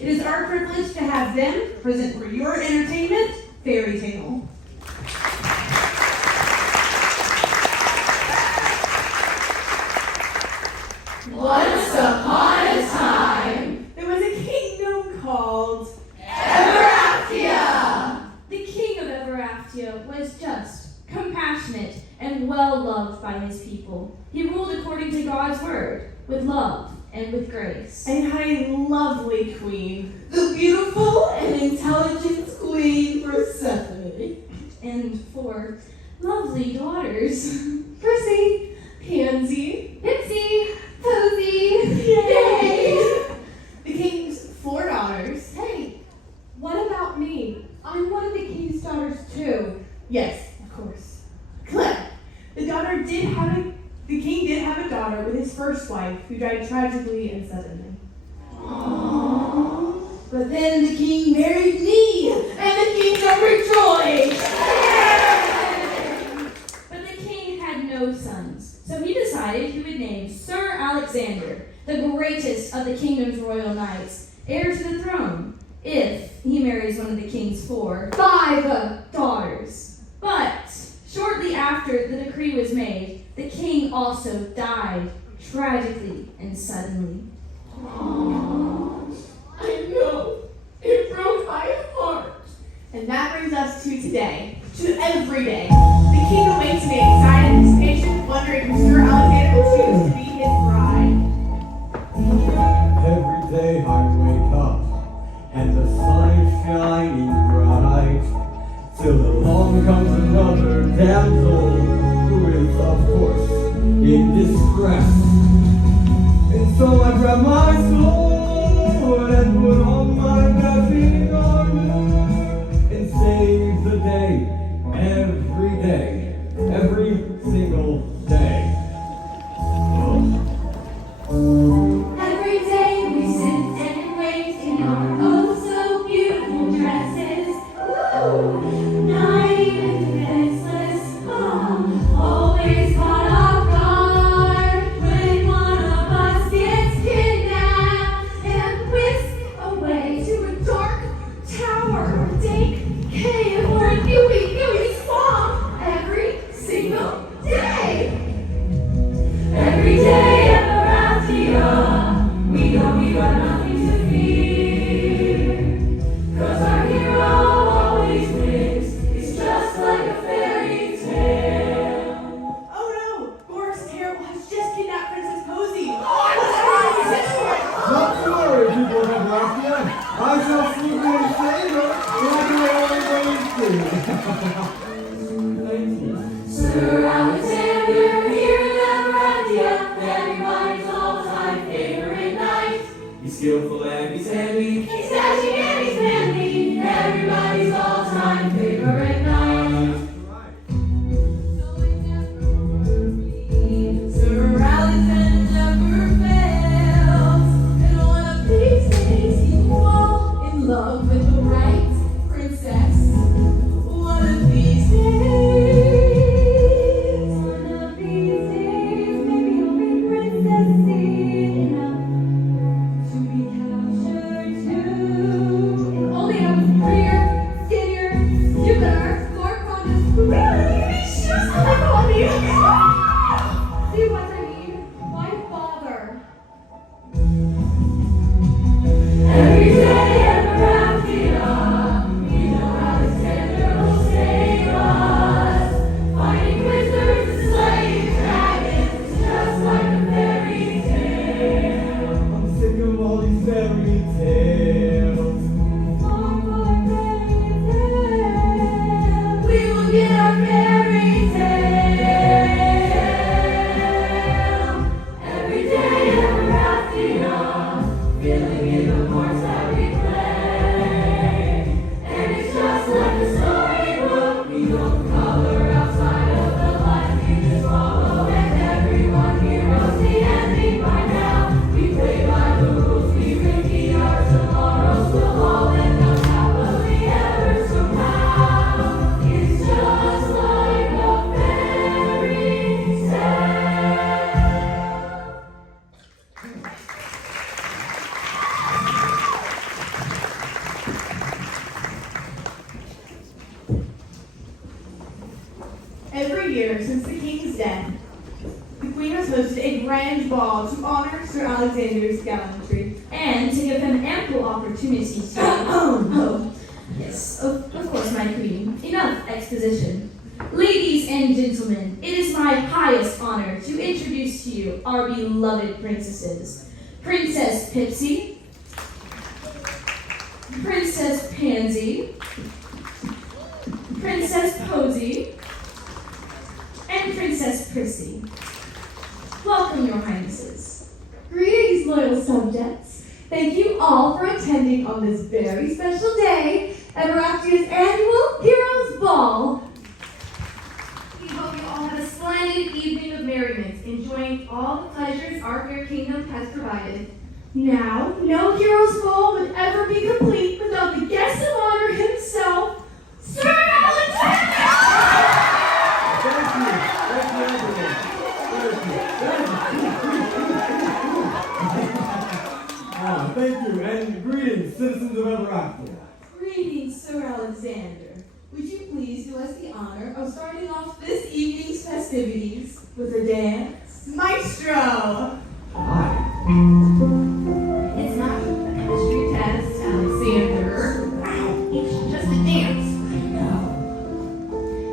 It is our privilege to have them present for your entertainment, Fairytale. Once upon a time, there was a kingdom called Everaftia. The king of Everaftia was just, compassionate, and well-loved by his people. He ruled according to God's word, with love and with grace. And had a lovely queen, The beautiful and intelligent Queen Persephone. And 4 lovely daughters. Percy, Pansy, Pixie, Posy, Yay! The king's 4 daughters. Hey, what about me? I'm one of the king's daughters too. Yes, of course. Clem. The king did have a daughter with his first wife, who died tragically and suddenly. Aww. But then the king married me, and the kingdom rejoiced. But the king had no sons, so he decided he would name Sir Alexander, the greatest of the kingdom's royal knights, heir to the throne, if he marries one of the king's 5 daughters. But shortly after the decree was made, the king also died tragically and suddenly. Aww. I know. It broke my heart. And that brings us to today, to every day. The king awaits in excited anticipation, wondering who Sir Alexander will choose to be his bride. Every day I wake up, and the sun is shining bright, till along comes another damsel, who is, of course, in distress. And so I grab my sword and put on my dancing armor and save the day, every single day. Every day we sit and wait in our oh so beautiful dresses. Ooh, naive and defenseless, always caught off guard when one of us gets kidnapped and whisked away to a dark tower or dank cave or a gooey swamp every single day. Every day ever after we know we got nothing to fear. 'Cause our hero always wins. It's just like a fairy tale. Oh no! Boris Terrible has just kidnapped Princess Posy! Not to worry, people of Everaftia. I shall sleep in favor like you always do. Sir Alexander here in Everaftia, everybody's all-time favorite knight. He's skillful and he's handy. He's dashing and he's handy, everybody's all-time favorite knight. Sir Alexander never fails, and one of these days he will fall in love with the right princess. One of these days, maybe you'll be princessy enough to be captured too. If only I was prettier, skinnier, stupider, more promised. Really? These shoes look on me. See what I mean? Why bother? Every day ever after, we know Alexander will save us. Fighting wizards and slaying dragons is just like a fairy tale. I'm sick of all these fairy tales. We will get our fairy tale. Every day ever after, filling in the parts that we play. And it's just like a storybook. We don't color outside of the lines we just follow. And everyone here knows the ending by now. We play by the rules, we repeat our tomorrows. We'll all end up happily ever somehow. It's just like a fairy tale. year since the king's death, the queen has hosted a grand ball to honor Sir Alexander's gallantry. And to give him ample opportunity to... Oh, yes, of course, my queen. Enough exposition. Ladies and gentlemen, it is my highest honor to introduce to you our beloved princesses. Princess Pipsy, Princess Pansy, Princess Posy, and Princess Prissy. Welcome, your highnesses. Greetings, loyal subjects. Thank you all for attending on this very special day at Arachia's annual Heroes Ball. We hope you all have a splendid evening of merriment, enjoying all the pleasures our fair kingdom has provided. Now, no Heroes Ball would ever be complete without the guest of honor himself, Sir Alexander! Thank you, everyone. Thank you, and greetings, citizens of Everactor. Greetings, Sir Alexander. Would you please do us the honor of starting off this evening's festivities with a dance? Maestro! Hi. It's not a chemistry test, Alexander. It's just a dance.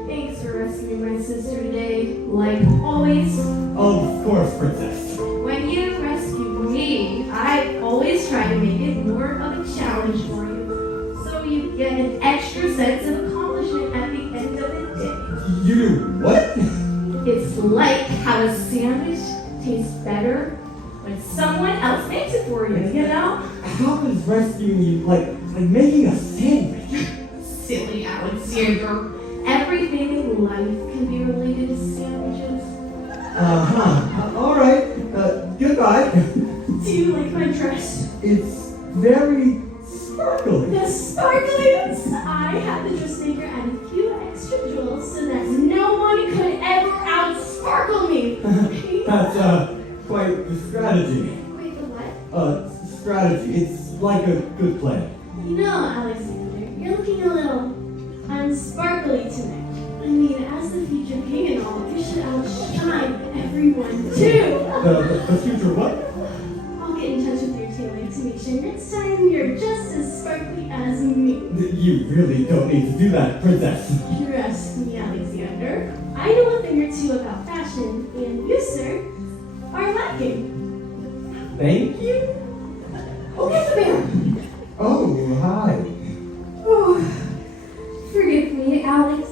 Thanks for rescuing my sister today, like always. Of course, princess. When you rescue me, I always try to make it more of a challenge for you, so you get an extra sense of accomplishment at the end of the day. You do what? It's like how a sandwich tastes better when someone else makes it for you, you know? How is rescuing you like making a sandwich? Silly Alexander. Everything in life can be related to sandwiches. Alright. Goodbye. Do you like my dress? It's very sparkly. The sparkliest! I had the dressmaker add a few extra jewels so that no one could ever outsparkle me. That's, quite the strategy. Wait, the what? Strategy. It's like a good plan. You know, Alexander, you're looking a little unsparkly tonight. I mean, as the future king and all, you should outshine everyone too. The future what? I'll get in touch with your tailor to make sure next time you're just as sparkly as me. You really don't need to do that, princess. Trust me, Alexander. I know a thing or two about fashion, and you, sir, are lacking. Thank you. Oh, there's a bear. Oh, hi. Oh, forgive me, Alex.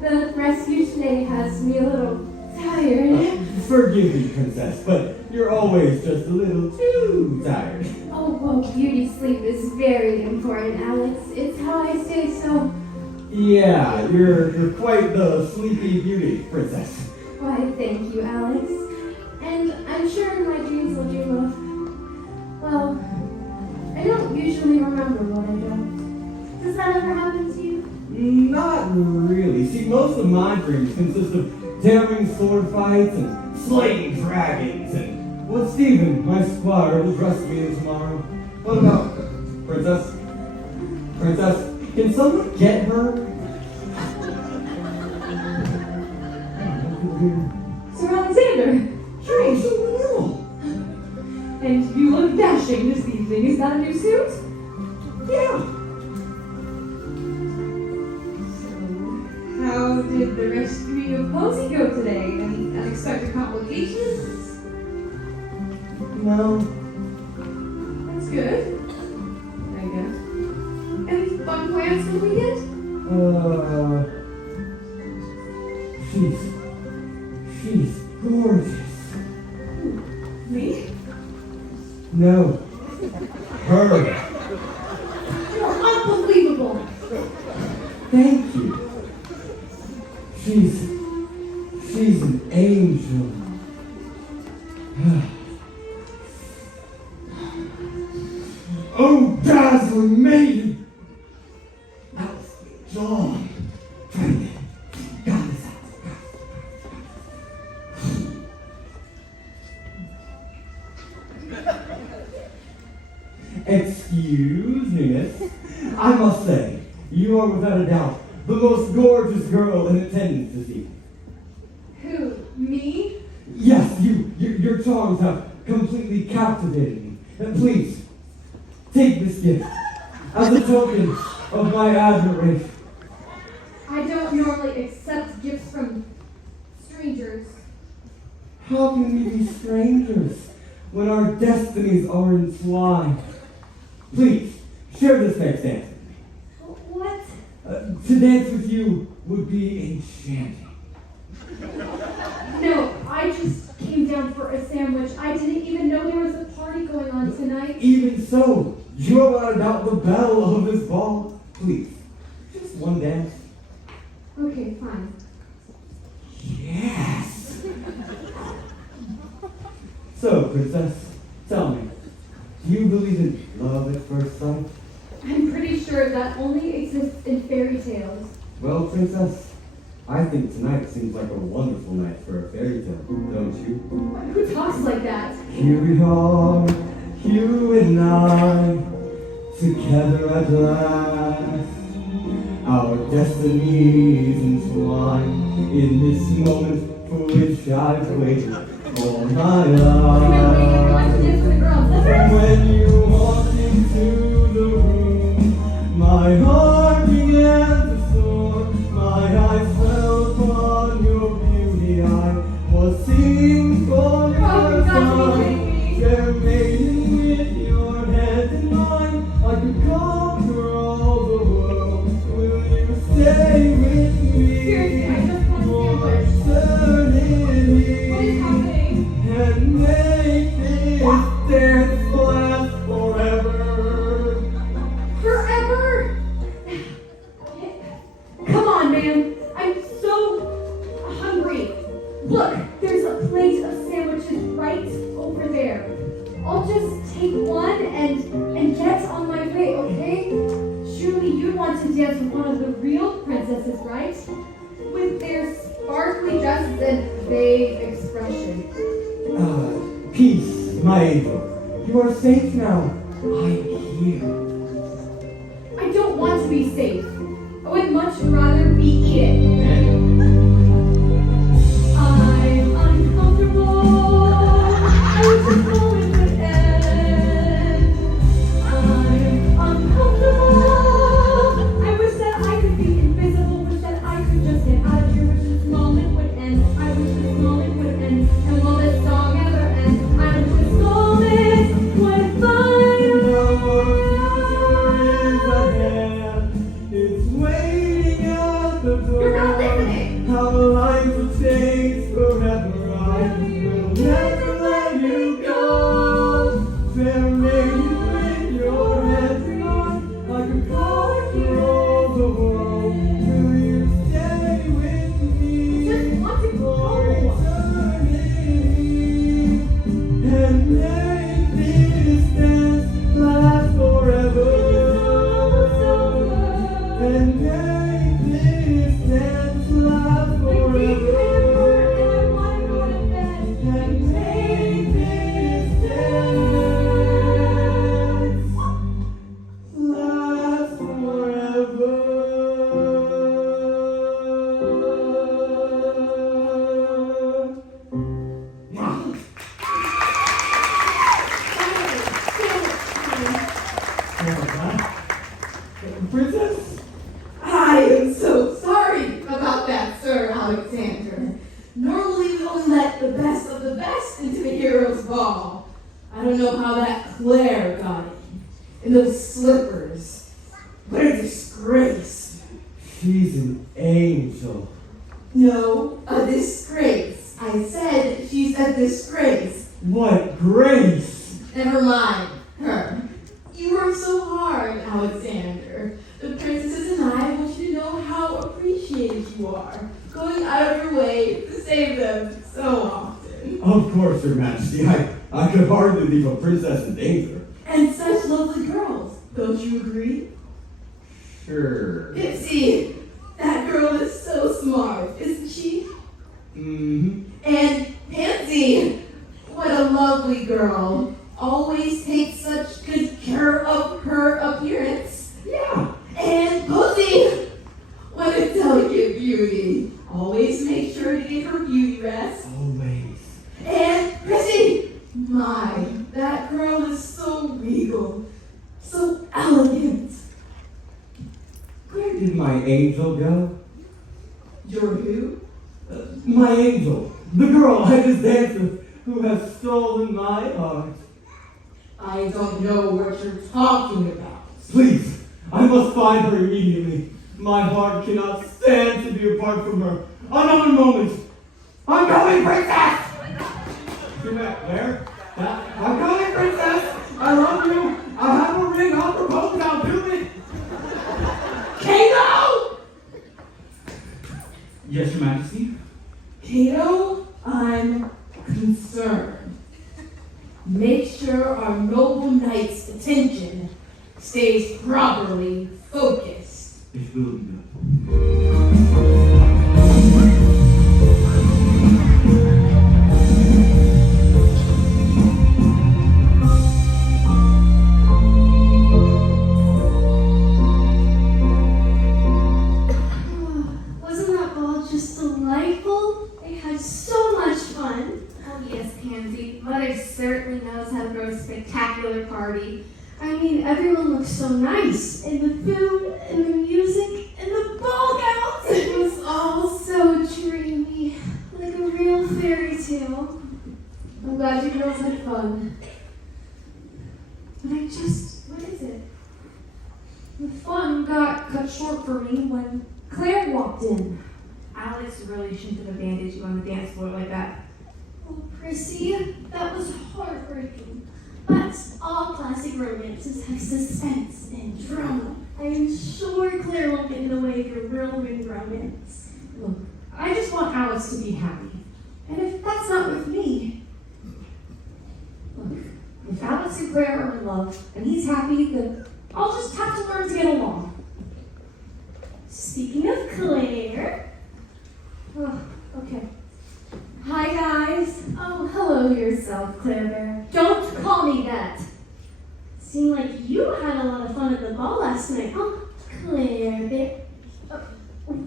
The rescue today has me a little tired. Forgive me, princess, but you're always just a little too tired. Oh, well, beauty sleep is very important, Alex. It's how I stay so... Yeah, you're quite the sleepy beauty, princess. Why, thank you, Alex. And I'm sure in my dreams I'll dream of... Well, I don't usually remember what I dreamt. Does that ever happen to you? Not really. See, most of my dreams consist of daring sword fights and slaying dragons and what Stephen, my squire, will dress me in tomorrow. What about princess? Princess, can someone get her? Sir Alexander! Sure, someone will. And you look dashing this evening. Is that a new suit? Yeah. How did the rescuing of Posy go today? Any unexpected complications? No. That's good, I guess. Any fun plans for the weekend? She's gorgeous. Me? No. Her. You're unbelievable! Thank you. She's an angel. Oh, dazzling maiden! That was John. Trying to got this out. Excuse me, miss. I must say, you are without a doubt the most gorgeous girl in attendance this evening. Your charms have completely captivated me. And please, take this gift as a token of my admiration. I don't normally accept gifts from strangers. How can we be strangers when our destinies are entwined? Please, share this next dance with me. What? To dance with you would be enchanting. No, I just came down for a sandwich. I didn't even know there was a party going on tonight. Even so, you are without a doubt the belle of this ball. Please, just one dance. Okay, fine. Yes! So, princess, tell me, do you believe in love at first sight? I'm pretty sure that only exists in fairy tales. Well, princess, I think tonight seems like a wonderful night for a fairy tale, don't you? Who talks like that? Here we are, you and I, together at last. Our destinies entwined in this moment for which I've waited all my life. When you walked into the room, my heart began to soar. My eyes fell upon your beauty. I was singing for your song. Fair maiden with your hand in mine, I could conquer all the world. Will you stay with me? Seriously, I just want for a sandwich. eternity? What is happening? And make this dance last forever. Forever? Come on, man. I'm so hungry. Look, there's a plate of sandwiches right over there. I'll just take one and get on my way, okay? Surely you'd want to dance with one of the real princesses, right? With their sparkly dresses and vague expressions. Peace, my angel. You are safe now. I'm here. I don't want to be safe. I would much rather be eaten. I'm uncomfortable. I wish this moment would end. I'm uncomfortable. I wish that I could be invisible. Wish that I could just get out of here. Wish this moment would end. I wish this moment would end. And will this song ever end? I wish this moment would find It's waiting at the door. You're not listening. How life will change forever. I will never let you go. Fair maiden with your hands in mine, I could conquer all the world. Will you stay with me Just want to for go. eternity? And make this dance last forever. And make this dance last forever. And make this dance last forever. Princess? I am so sorry about that, Sir Alexander. Normally we only let the best of the best into the hero's ball. I don't know how that Claire got in those slippers. What a disgrace. She's an angel. No, a disgrace. I said she's a disgrace. What grace! Never mind her. You work so hard, Alexander. The princesses and I want you to know how appreciated you are, going out of your way to save them so often. Of course, Your Majesty. I could hardly leave a princess in danger. And such lovely girls, don't you agree? Sure. Pipsy, that girl is so smart, isn't she? Mm-hmm. And Pansy, what a lovely girl. Always takes such good care of her appearance. Yeah. And Posy, what a delicate beauty. Always make sure to give her beauty rest. Always. And Prissy, elegant. Where did my angel go? Your who? My angel, the girl I just danced with, who has stolen my heart. I don't know what you're talking about. Please, I must find her immediately. My heart cannot stand to be apart from her. Another moment. I'm going, princess! Where? I'm going, princess! I love you! I have a ring, I'll propose, I'll do it! Cato! Yes, Your Majesty? Cato, I'm concerned. Make sure our noble knight's attention stays properly focused. It will be done. Wasn't that ball just delightful? They had so much fun. Oh yes, Pansy. Mother certainly knows how to throw a spectacular party. I mean, everyone looked so nice. And the food, and the music, and the ball gowns. It was all so dreamy. Like a real fairy tale. I'm glad you girls had fun. But what is it? The fun got cut short for me when Claire walked in. Alex really shouldn't have abandoned you on the dance floor like that. Oh, Prissy, that was heartbreaking. But all classic romances have suspense and drama. I am sure Claire won't get in the way of your whirlwind romance. Look, I just want Alex to be happy. And if that's not with me, look, if Alex and Claire are in love and he's happy, then I'll just have to learn to get along. Speaking of Claire. Oh, okay. Hi, guys. Oh, hello yourself, Claire Bear. Don't call me that. Seemed like you had a lot of fun at the ball last night, huh? Claire Bear.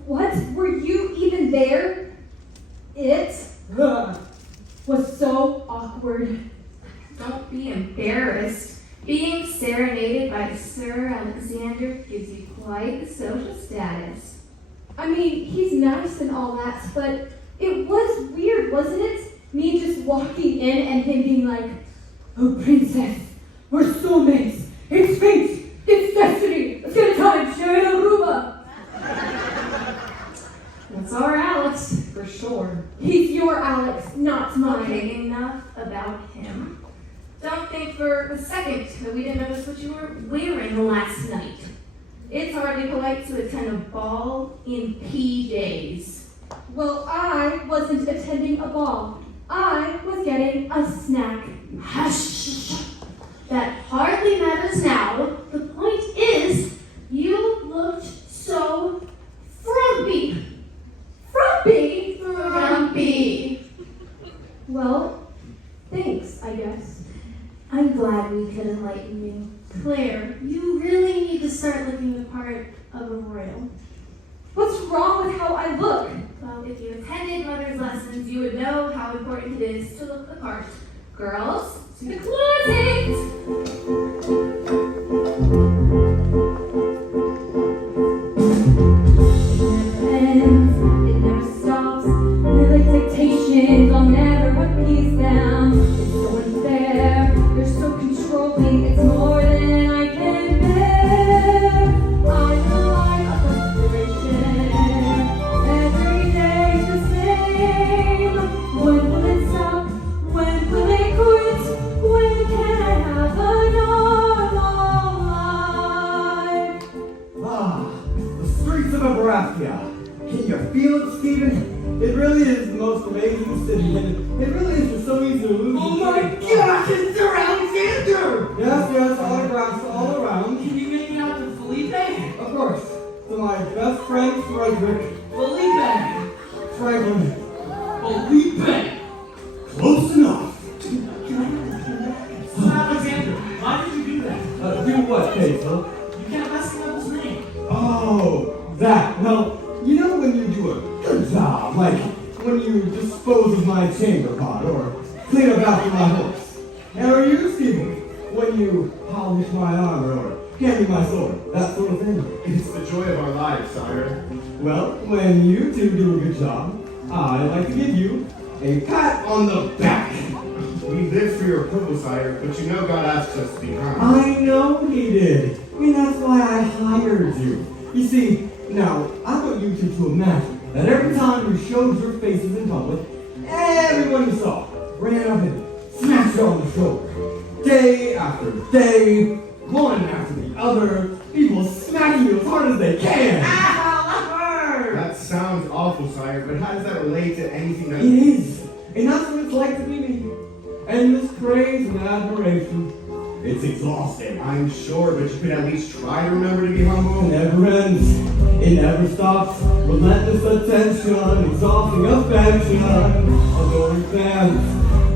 What? Were you even there? It was so awkward. Don't be embarrassed. Being serenaded by Sir Alexander gives you quite the social status. I mean, he's nice and all that, but it was weird, wasn't it? Me just walking in and him being like, "Oh, princess, we're soulmates. It's fate. It's destiny. Let's get a time. Share it, Aruba." That's our Alex, for sure. He's your Alex, not mine. Okay, enough about him. Don't think for a second that we didn't notice what you were wearing last night. It's hardly polite to attend a ball in PJs. Well, I wasn't attending a ball. I was getting a snack. Hush! That hardly matters now. The point is, you looked so frumpy. Frumpy? Frumpy. Well, thanks, I guess. I'm glad we could enlighten you. Claire, you really need to start looking the part of a royal. What's wrong with how I look? Well, if you attended Mother's lessons, you would know how important it is to look the part. Girls, to the closet! It never stops. Their expectations, I'll never appease them. It's so unfair. They're so controlling. It's more than I can bear. I feel like a frustration. Every day's the same. When will it stop? When will it quit? When can I have a normal life? Ah, the streets of Nebraska. Can you feel it, Stephen? It really is the most amazing city, and it really is just so easy to lose. Oh my gosh, it's Sir Alexander! Yes, autographs all around. Can you make it out to Felipe? Of course, to my best friend, Frederick Felipe! Franklin. Felipe! Close enough. Sir Alexander, why did you do that? Do what, Hazel? You kept messing up his name. Oh, that. Well, you know when you do a good job, like when you dispose of my chamber pot or clean up after my horse. And are you, Stephen, when you polish my armor or hand me my sword, that sort of thing. It's the joy of our lives, sire. Well, when you two do a good job, I'd like to give you a pat on the back. We live for your approval, sire, but you know God asked us to be kind. I know he did, and that's why I hired you. You see, now, I want you two to imagine that every time you showed your faces in public, everyone you saw ran up and smacked you on the shoulder. Day after day, one after the other, people smacking you as hard as they can. That sounds awful, sire, but how does that relate to anything that... It is, and that's what it's like to be me. Endless praise and admiration. It's exhausting. I'm sure, but you could at least try to remember to be It humble. never ends. It never stops. Relentless attention, exhausting affection, adoring fans.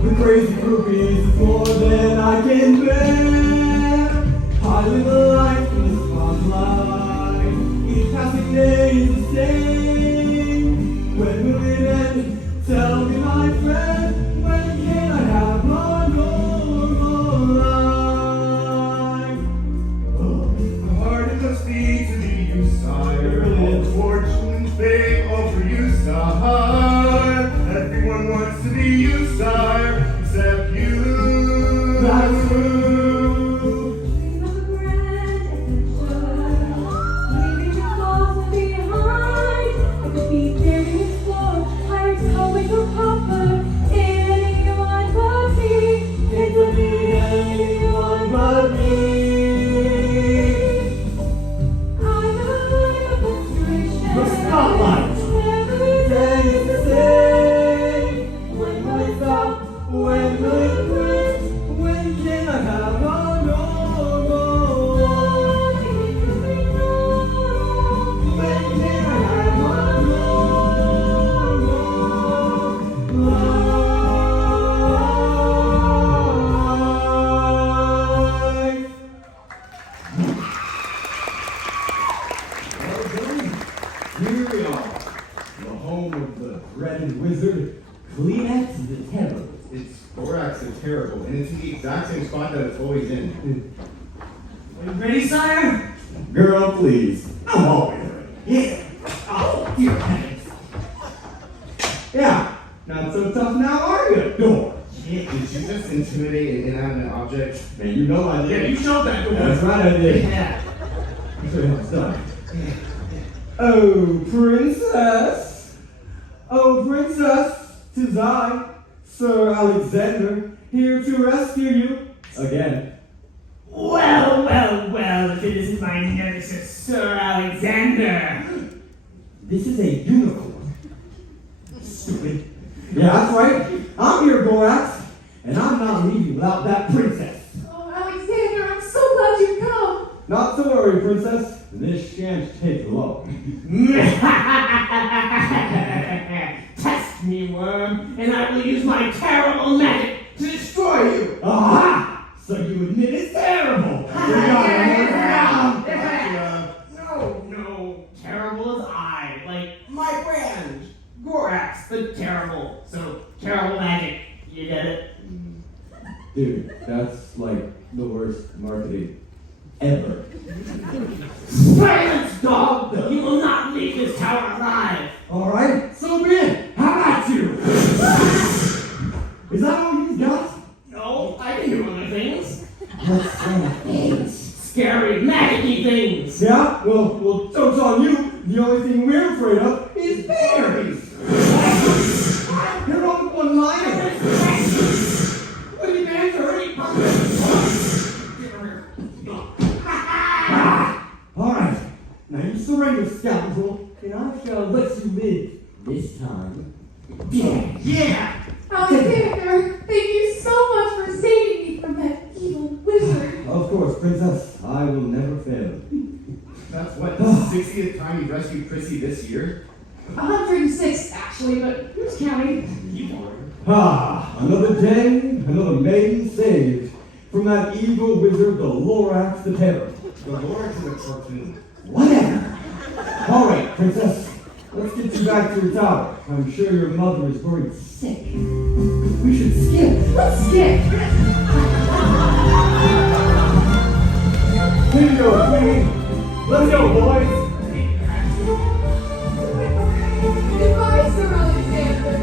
The crazy groupies is more than I can bear. I live a life in the spotlight. Each passing day is the same. When will it end? Tell me, my friend. When can I have my normal life? The heart it must be to be you, sire. Fortune and fame all for you, sire. Everyone wants to be you, sire, except you. That's true. Dream of a grand adventure, leaving your closet behind. I could be daring to explore, hired to always go proper. Anyone but me, it could be anyone but me. I'm a light of inspiration. The spotlight. Every day is the same. When will it stop? When will it quit? When can I have a normal life? When can I have a normal life? Well done. Here we are, the home of the dreaded wizard, Cliche the Terror. It's Borax and terrible, and it's in the exact same spot that it's always in. Are you ready, sire? Girl, please. I'm always ready. Yeah. Oh, dear heavens. Yeah. Not so tough now, are you? Door. Did you just intimidate an inanimate object? Man, you know I did. Yeah, you showed that door. That's right, I did. Yeah. I'll show you how it's done. Oh, princess. Oh, princess. 'Tis I, Sir Alexander, here to rescue you again. Well, well, well, if it isn't my nemesis, Sir Alexander. This is a unicorn. Stupid. Yeah, that's right. I'm here, Borax, and I'm not leaving without that princess. Oh, Alexander, I'm so glad you come. Not to worry, princess. This shan't take long. Test me, worm, and I will use my terrible magic to destroy you. Aha! So you admit it's terrible. We got it. No, no, terrible as I, like my brand, Gorax the Terrible. So, terrible magic. You get it? Dude, that's like the worst marketing ever. Silence, dog! You will not leave this tower alive. All right, so be it. How about you? Is that all you've got? No, I can do other things. What kind of things? Scary, magic-y things. Yeah, well, joke's on you. The only thing we're afraid of is bears. You're on one line. What do you mean, hurry? All right, now you surrender, scoundrel, and I shall let you live this time. Yeah. Alexander, thank you so much for saving me from that evil wizard. Of course, princess. I will never fail. That's what, the 60th time you've rescued Chrissy this year? 106, actually, but who's counting? You are. Ah, another day, another maiden saved from that evil wizard, the Lorax the Terror. The Lord is a cartoon. Whatever. All right, princess. Let's get you back to your tower. I'm sure your mother is worried sick. We should skip. Let's skip. Here you go, sweetie. Let's go, boys. Goodbye, Sir Alexander.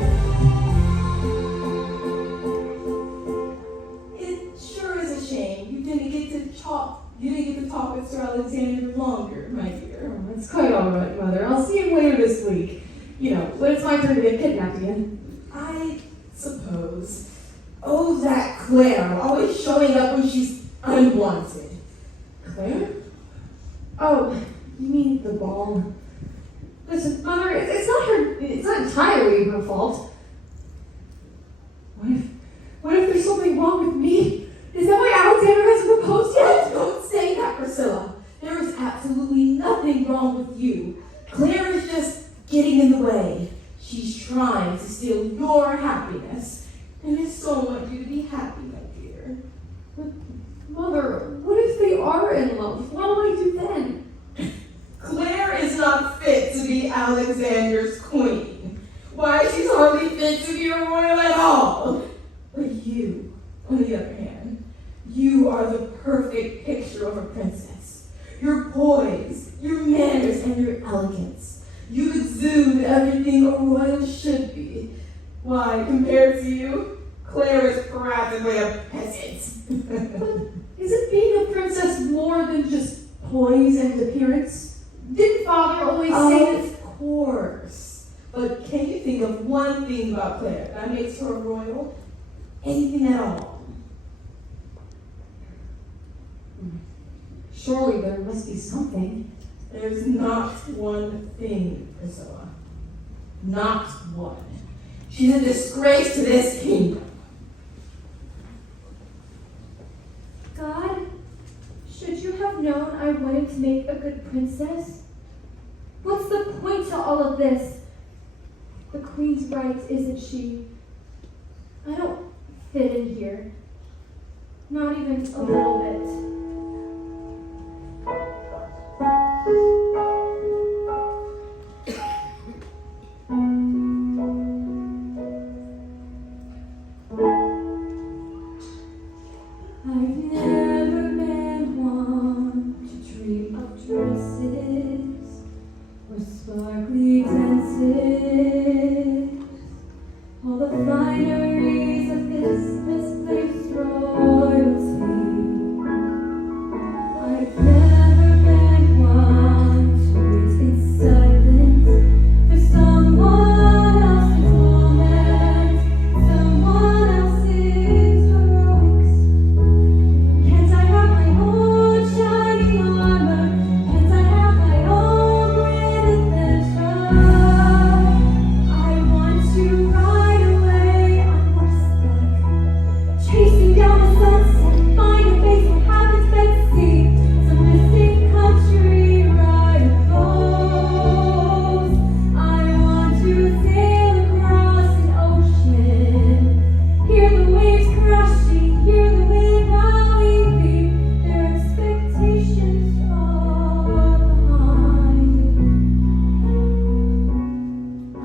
It sure is a shame you didn't get to talk. You didn't get to talk with Sir Alexander longer, my dear. Oh, that's quite all right, Mother. I'll see him later this week. You know, when it's my turn to get kidnapped again. I suppose. Oh, that Claire, always showing up when she's unwanted. Claire? Oh, you mean the ball? Listen, Mother, it's not entirely her fault. What if there's something wrong with me? Is that why Alexander hasn't proposed yet? Don't say that, Priscilla. There is absolutely nothing wrong with you. Claire is just getting in the way. She's trying to steal your happiness. And I so want you to be happy, my dear. Mother, what if they are in love? What do I do then? Claire is not fit to be Alexander's queen. Why, she's hardly fit to be a royal at all. But you, on the other hand, you are the perfect picture of a princess. Your poise, your manners, and your elegance. You exude everything a royal should be. Why, compared to you, Claire is practically a peasant. But isn't being a princess more than just poise and appearance? Didn't Father always say that? Of course. But can you think of one thing about Claire that makes her royal? Anything at all? Surely there must be something. There's not one thing, Priscilla. Not one. She's a disgrace to this kingdom. God, should you have known I wanted to make a good princess? What's the point to all of this? The queen's right, isn't she? I don't fit in here. Not even a little bit. I've never been one to dream of dresses or sparkly dances, all the fineries of this misplaced royalty. I've never been one to wait in silence for someone else's moment, someone else's heroics. Can't I have my own shining armor? Can't I have my own grand adventure? I want to ride away on horseback, chasing down the sunset, find a base where habits met sea, some distant country ride close. I want to sail across an ocean, hear the waves crashing, hear the wind howling deep, their expectations far behind.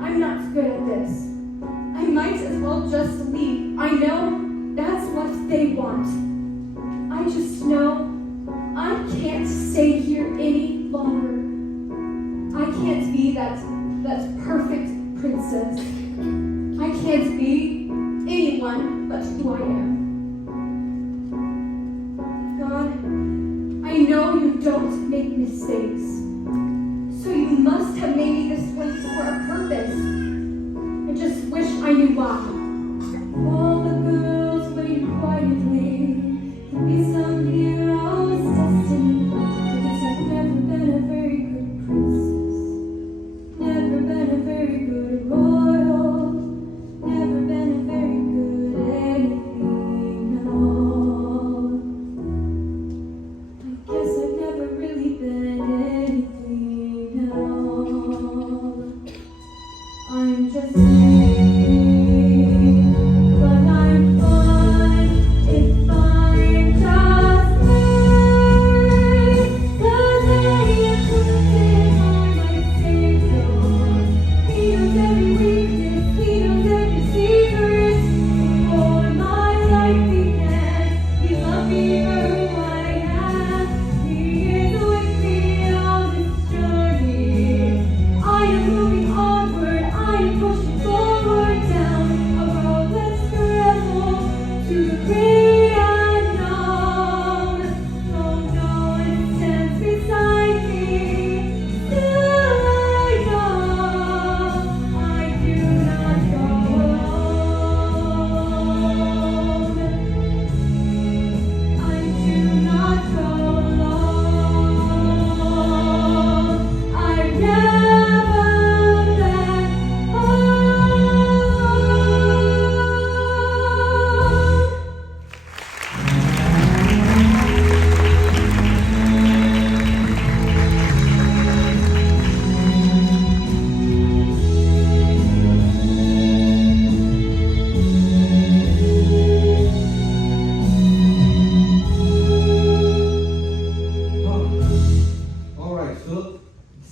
I'm not good at this. I might as well just leave. I know that's what they want. I just know I can't stay here any longer. I can't be that perfect princess. I can't be anyone but who I am. God, I know you don't make mistakes. So you must have made me this way for a purpose. I just wish I knew why. All the girls wait quietly to be some hero's destiny. Because I've never been a very good princess, never been a very good royal, never been a very good anything at all. I guess I've never really been anything at all. I'm just me, but I'm fine if I'm just me.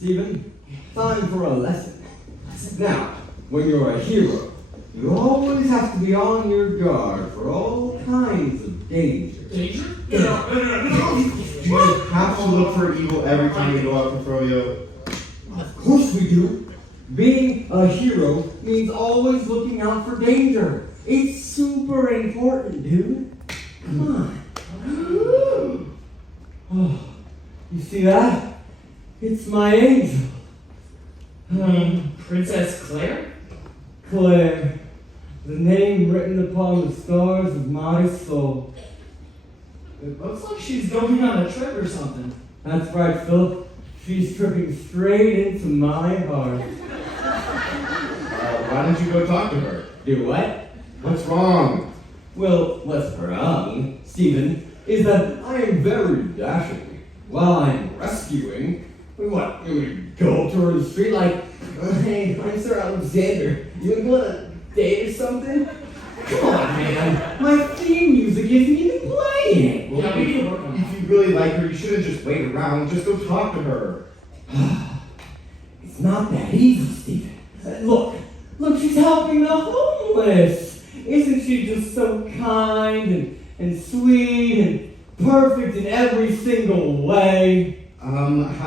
Stephen, time for a lesson. Now, when you're a hero, you always have to be on your guard for all kinds of danger. Danger? Do you have to look for evil every time you go out to Froyo? Of course we do. Being a hero means always looking out for danger. It's super important, dude. Come on. Oh, you see that? It's my angel. Princess Claire? Claire, the name written upon the stars of my soul. It looks like she's going on a trip or something. That's right, Philip. She's tripping straight into my heart. Why don't you go talk to her? Do what? What's wrong? Well, what's wrong, Stephen, is that I am very dashing. While I'm rescuing, what, you go up to her in the street like, hey, I'm Sir Alexander. You want a date or something? Come on, man. My theme music isn't even playing. Well, if you really like her, you shouldn't just wait around. Just go talk to her. It's not that easy, Stephen. Look, she's helping the homeless. Isn't she just so kind and sweet and perfect in every single way? I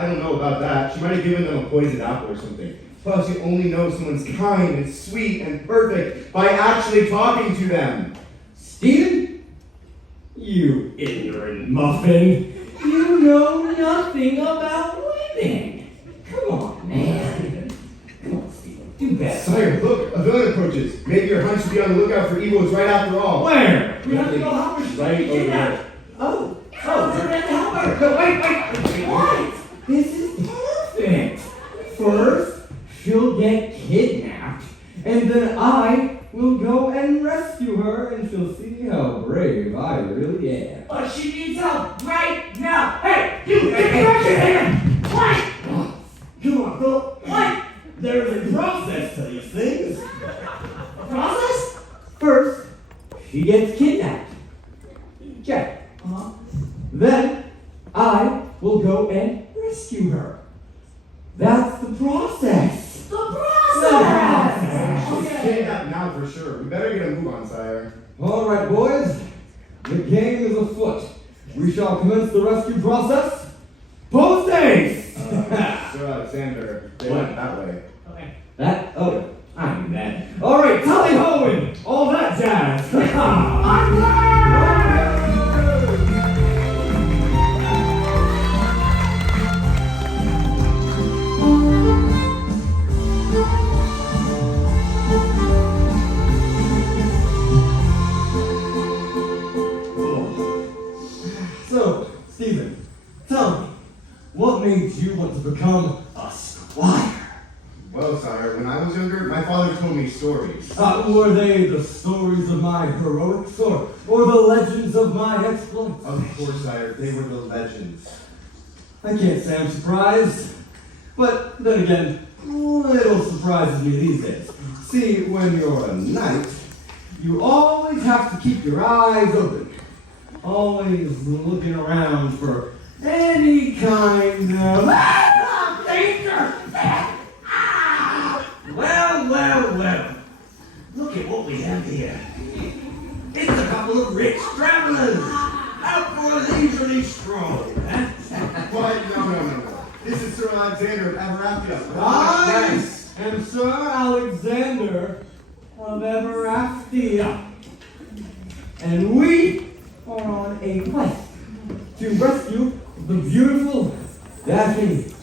don't know about that. She might have given them a poisoned apple or something. Plus, you only know someone's kind and sweet and perfect by actually talking to them. Stephen? You ignorant muffin. You know nothing about women. Come on, man. Come on, Stephen. Do better. Sire, look, a villain approaches. Maybe your hunch should be on the lookout for evils right after all. Where? We have to go help her. Right over there. Oh, we have to help her. No, wait. What? This is perfect. First, she'll get kidnapped, and then I will go and rescue her, and she'll see how brave I really am. But she needs help right now. Hey, you get back here! What? Come on, Philip. What? There's a process to these things. A process? First, she gets kidnapped. Check. Then, I will go and rescue her. That's the process. The process! She's kidnapped now for sure. We better get a move on, sire. All right, boys. The game is afoot. We shall commence the rescue process. Post haste! Sir Alexander, they went that way. Okay. That? Oh, I knew that. All right, tally ho and all that jazz. So, Stephen, tell me, what made you want to become a squire? Well, sire, when I was younger, my father told me stories. Were they the stories of my heroics or the legends of my exploits? Of course, sire, they were the legends. I can't say I'm surprised, but then again, little surprises me these days. See, when you're a knight, you always have to keep your eyes open. Always looking around for any kind of danger. Well. Look at what we have here. It's a couple of rich travelers out for a leisurely stroll. Huh? But no. This is Sir Alexander of Everafia. I am Sir Alexander of Everafia, and we are on a quest to rescue the beautiful, dashing,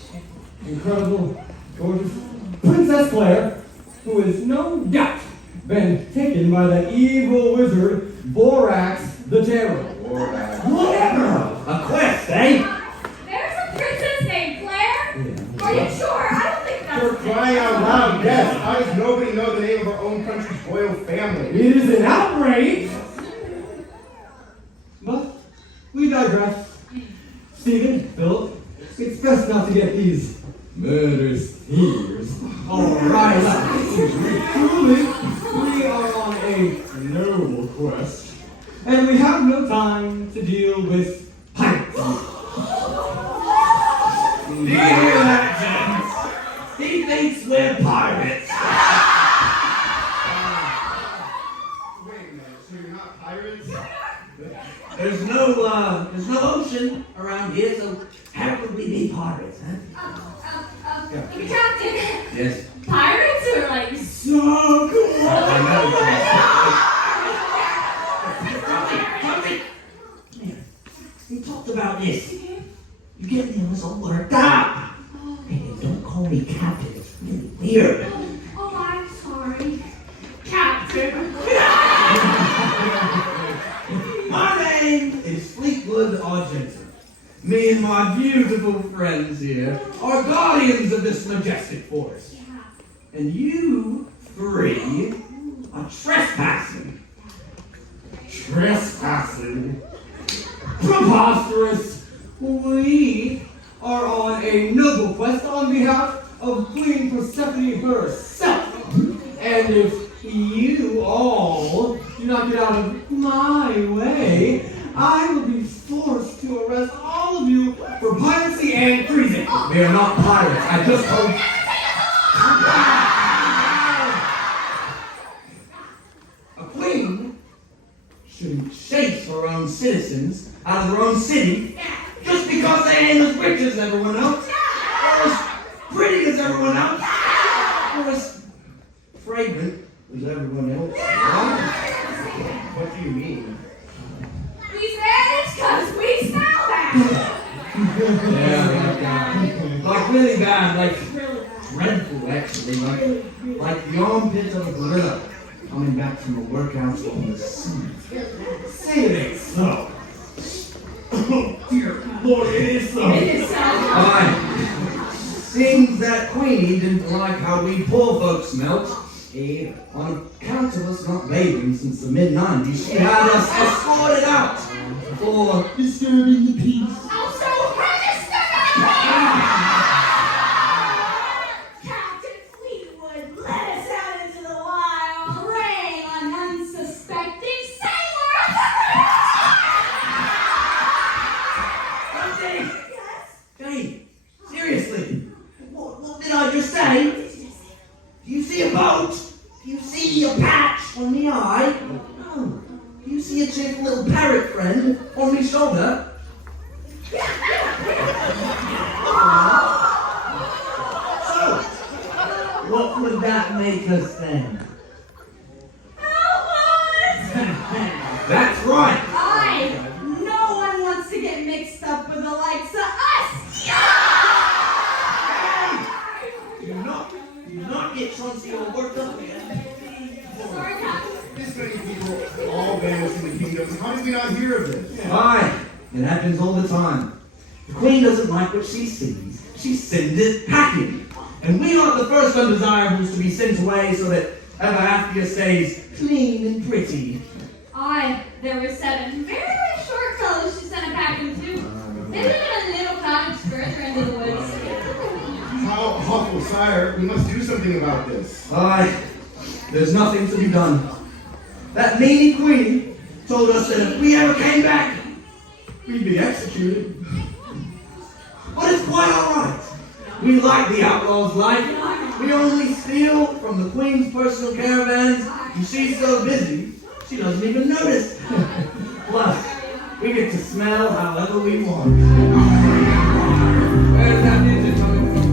incredible, gorgeous Princess Claire, who has no doubt been taken by that evil wizard Borax the Terrible. Whatever! A quest, eh? There's a princess named Claire? Are you sure? I don't think that's For crying out loud, yes. How does nobody know the name of our own country's royal family? It is an outrage! But we digress. Stephen, Philip, it's best not to get these murderous tears all riled up. Truly, we are on a noble quest, and we have no time to deal with pirates. Do you hear that, gents? we're pirates. Wait a minute, so you're not pirates? There's no ocean around here, so how could we be pirates, huh? Captain, Yes. pirates are like so cool. I know. We talked about this. You get me all worked up. Hey, don't call me captain. It's really weird. Oh, I'm sorry. Captain. My name is Fleetwood Argentum. Me and my beautiful friends here are guardians of this majestic forest. And you three are trespassing. Trespassing? Preposterous! We are on a noble quest on behalf of Queen Persephone herself. And if you all do not get out of my way, I will be forced to arrest all of you for piracy and treason. We are not pirates. I just told you. A queen shouldn't chase her own citizens out of their own city just because they ain't as rich as everyone else, or as pretty as everyone else, or as fragrant as everyone else. What do you mean? We said it's because we smell that. Yeah, like really bad, like dreadful actually, like the armpits of a gorilla coming back from a workout on the sea. Say it ain't so. Oh, dear Lord, it is so. Fine. Seems that Queenie didn't like how we poor folks smelt. On account of us not bathing since the mid-90s, she had us escorted out for disturbing the peace. Also, Captain Fleetwood let us out into the wild, preying on unsuspecting sailors. Jane, seriously, what did I just say? Do you see a boat? Do you see a patch on the eye? No. Do you see a cheerful little parrot friend on my shoulder? So, what would that make us then? That's right. No one wants to get mixed up with the likes of us. Do not get Chauncey all worked up again. Sorry, Captain. This many people all vanished in the kingdom. How did we not hear of this? Fine. It happens all the time. The queen doesn't like what she sees. She sends it packing. And we aren't the first undesirables to be sent away so that ever after stays clean and pretty. There were 7 very short fellows she sent a packing to. They live in a little cottage further into the woods. How awful, sire. We must do something about this. There's nothing to be done. That meanie queen told us that if we ever came back, we'd be executed. But it's quite alright. We like the outlaw's life. We only steal from the queen's personal caravans, and she's so busy, she doesn't even notice. Plus, we get to smell however we want. Where's that music coming from?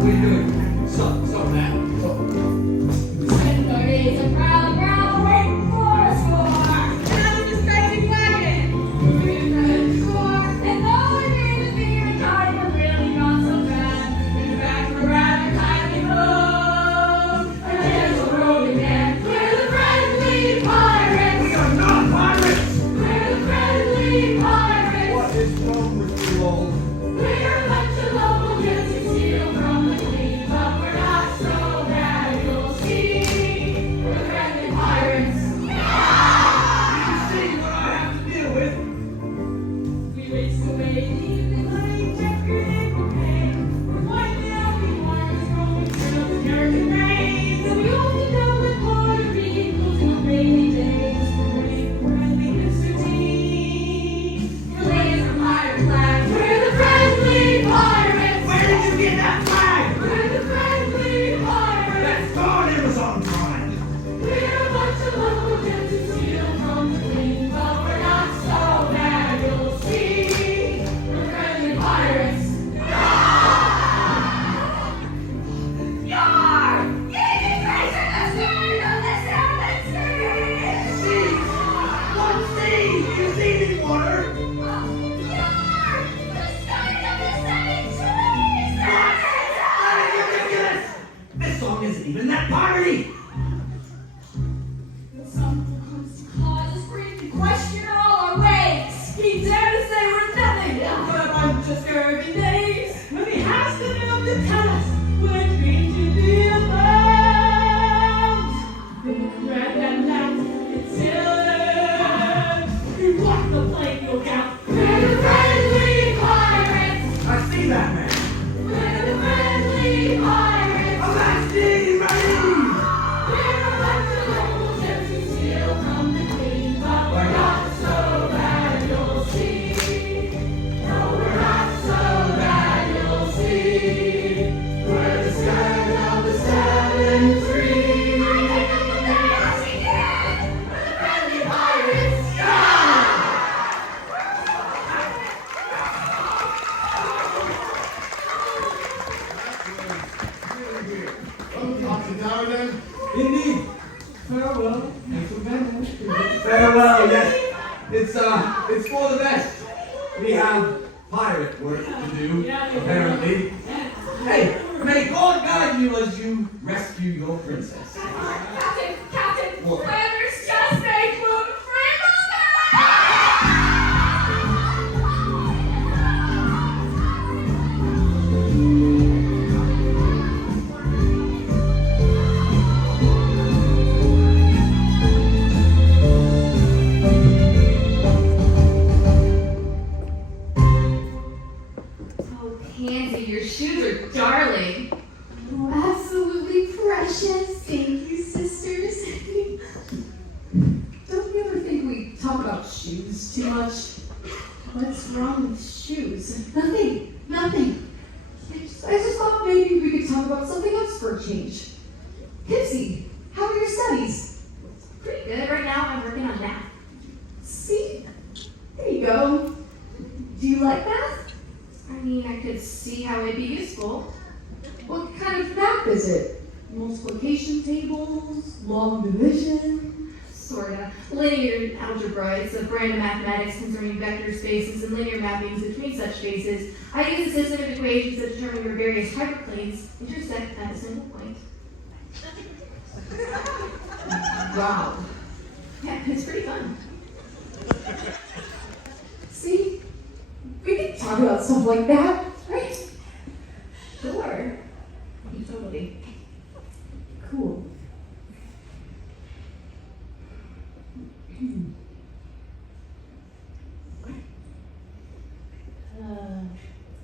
What are you doing? Stop that. Stop. Days of proud waiting for a score. Another distracting wagon. And though we may be retired, we're really not so bad. In fact, we're rather kindly moved. And there's a road again. We're the friendly pirates. We are not pirates! We're the friendly pirates. What is wrong with you all? the past where dreams should be about. Then the granddad laughed and said, "You walk the plank, look out. We're the friendly pirates. I see that man. We're the friendly pirates. Avenging Marine! We're a bunch of local ships who steal from the queen, but we're not so bad, you'll see. No, we're not so bad, you'll see. We're the skirt of the 7 trees. We're the friendly pirates. Welcome to Oxford Tower then. Indeed. Farewell. Thanks for being Farewell, yes. It's for the best. We have pirate work to do, apparently. Hey, may God guide you as you rescue your princess. Captain, What? weather's just made gluten-free Oh, Pansy, your shoes are darling. Oh, absolutely precious. Thank you, sisters. Don't you ever think we talk about shoes too much? What's wrong with shoes? Nothing. I just thought maybe we could talk about something else for a change. Pipsy, how are your studies? Pretty good. Right now, I'm working on math. See? There you go. Do you like math? I mean, I could see how it'd be useful. What kind of math is it? Multiplication tables? Long division? Sorta. Linear algebra. It's a brand of mathematics concerning vector spaces and linear mappings between such spaces. I use a system of equations that determine where various hyperplanes intersect at a single point. Wow. Yeah, it's pretty fun. See? We could talk about stuff like that, right? Sure. Totally. Cool.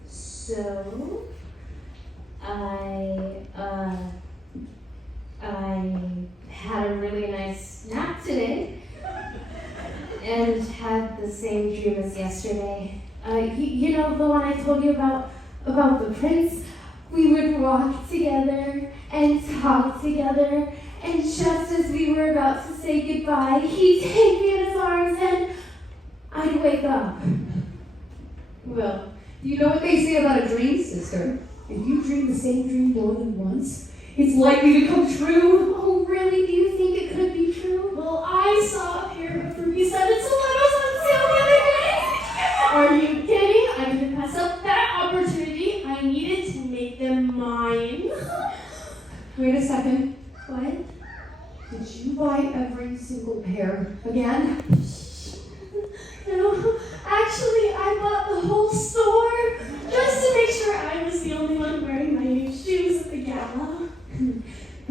So, I had a really nice nap today and had the same dream as yesterday. You know the one I told you about the prince? We would walk together and talk together, and just as we were about to say goodbye, he'd take me in his arms and I'd wake up. Well, you know what they say about a dream, sister? If you dream the same dream more than once, it's likely to come true. Oh, really? Do you think it could be true? Well, I saw a pair of ruby seven stilettos on sale the other day. Are you kidding? I couldn't pass up that opportunity. I needed to make them mine. Wait a second. What? Did you buy every single pair again? No, actually, I bought the whole store just to make sure I was the only one wearing my new shoes at the gala.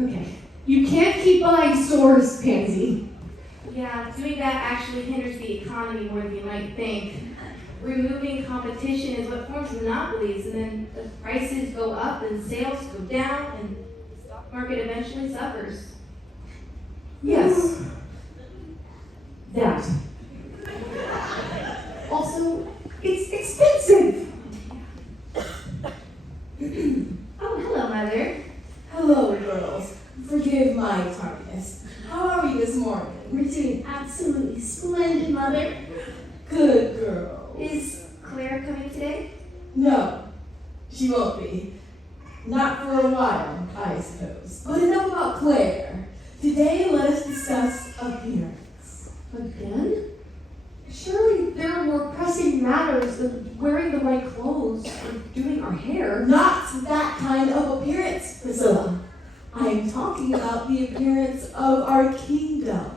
Okay. You can't keep buying stores, Pansy. Yeah, doing that actually hinders the economy more than you might think. Removing competition is what forms monopolies, and then the prices go up and sales go down, and the stock market eventually suffers. Yes. That. Also, it's expensive. Oh, hello, Mother. Hello, girls. Forgive my tardiness. How are you this morning? We're doing absolutely splendid, Mother. Good girl. Is Claire coming today? No, she won't be. Not for a while, I suppose. But enough about Claire. Today, let us discuss appearance. Again? Surely there are more pressing matters than wearing the right clothes or doing our hair. Not that kind of appearance, Priscilla. I am talking about the appearance of our kingdom.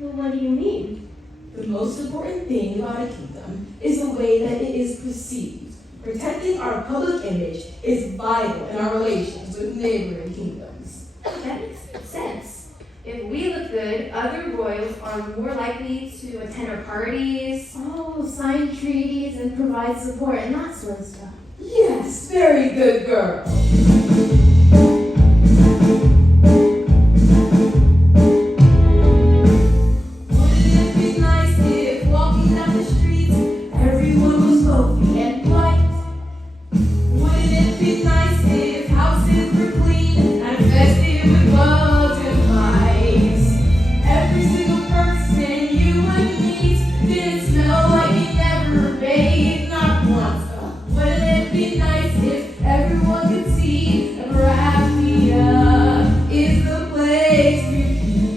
Well, what do you mean? The most important thing about a kingdom is the way that it is perceived. Protecting our public image is vital in our relations with neighboring kingdoms. That makes sense. If we look good, other royals are more likely to attend our parties. Oh, sign treaties and provide support and that sort of stuff. Yes, very good girl. Wouldn't it be nice if walking down the street, everyone was wealthy and bright? Wouldn't it be nice if houses were clean and festive with bugs and mice? Every single person you would meet didn't smell like it never bathed, not once. Wouldn't it be nice if everyone could see that Raphia is the place to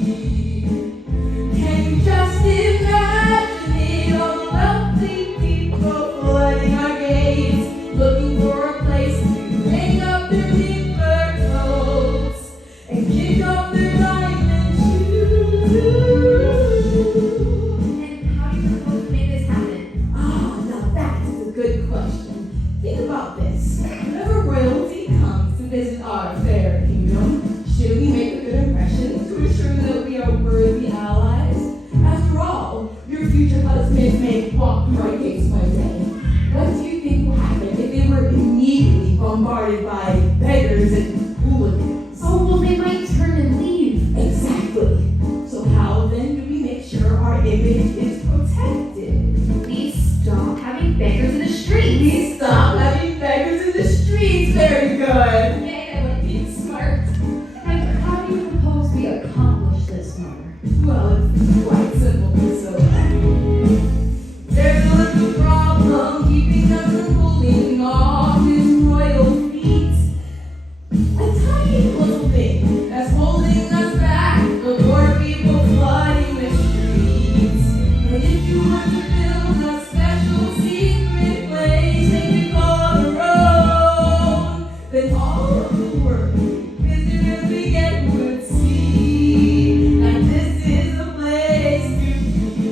be? Can you just imagine it? All the wealthy people flooding our gates, looking for a place to hang up their pink fur coats and kick off their diamond shoes. And how do you propose to make this happen? Ah, now that is a good question. Think about this. Whenever royalty comes to visit our fair kingdom, should we make a good impression to ensure that we are worthy allies? After all, your future husband may walk through our gates one day. What do you think will happen if they were immediately bombarded by beggars and hooligans? Oh, well, they might turn and leave. Exactly. So how then do we make sure our image is protected? We stop having beggars in the streets. We stop having beggars in the streets. Very good. Yay, I like being smart. And how do you propose we accomplish this, Mother? Well, it's quite simple, Priscilla. There's a little problem keeping us from pulling off his royal feet. A tiny little thing that's holding us back from more people flooding the streets. And if you were to build a special secret place that we call the road, then all of the worthy visitors we get would see that this is the place to be.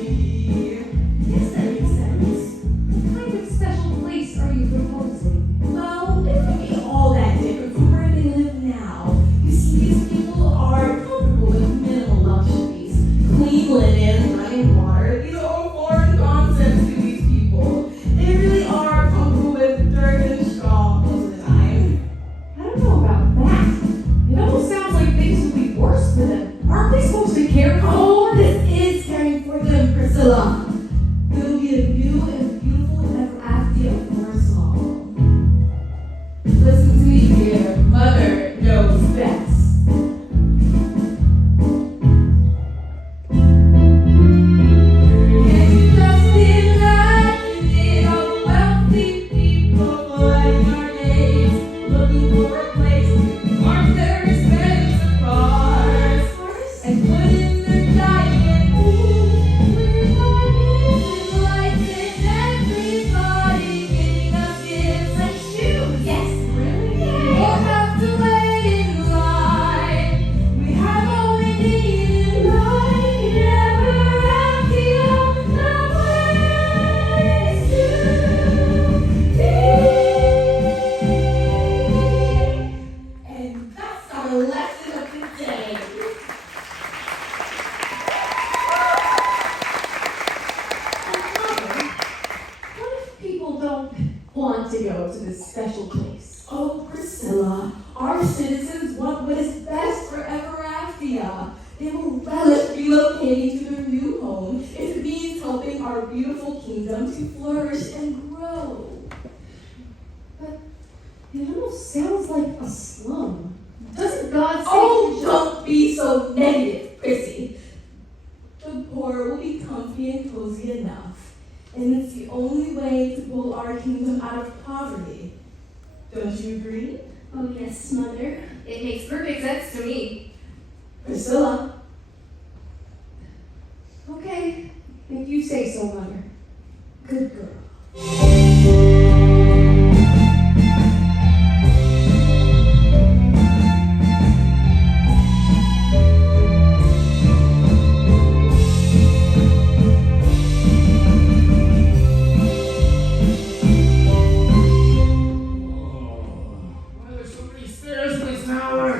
Yes, that makes sense. What kind of special place are you proposing? Well, it would be all that different from where they live now. You see, these people are comfortable with minimal luxuries. Clean linen, running water, these are all foreign concepts to these people. They really are comfortable with dirt and straw most of the time. I don't know about that. It almost sounds like things would be worse for them. Aren't they supposed to care for them? Oh, this is caring for them, Priscilla. It'll be a new and beautiful ever after for us all. Listen to me, dear. Mother knows best. Can you just imagine it? All the wealthy people flooding our gates, looking for a place to park their expensive cars and put in their giant pools with our engine lights and everybody giving us gifts and shoes. Yes, really? We won't have to wait in line. We have all we need in life. Never empty of the place to be. And that's our lesson of the day. What if people don't want to go to this special place? Oh, Priscilla, our citizens want what is best for Everafia. They will relish relocating to their new home if it means helping our beautiful kingdom to flourish and grow. It almost sounds like a slum. Doesn't God say? Oh, don't be so negative, Chrissy. The poor will be comfy and cozy enough, and it's the only way to pull our kingdom out of poverty. Don't you agree? Oh yes, Mother. It makes perfect sense to me. Priscilla? Okay, if you say so, Mother. Good girl.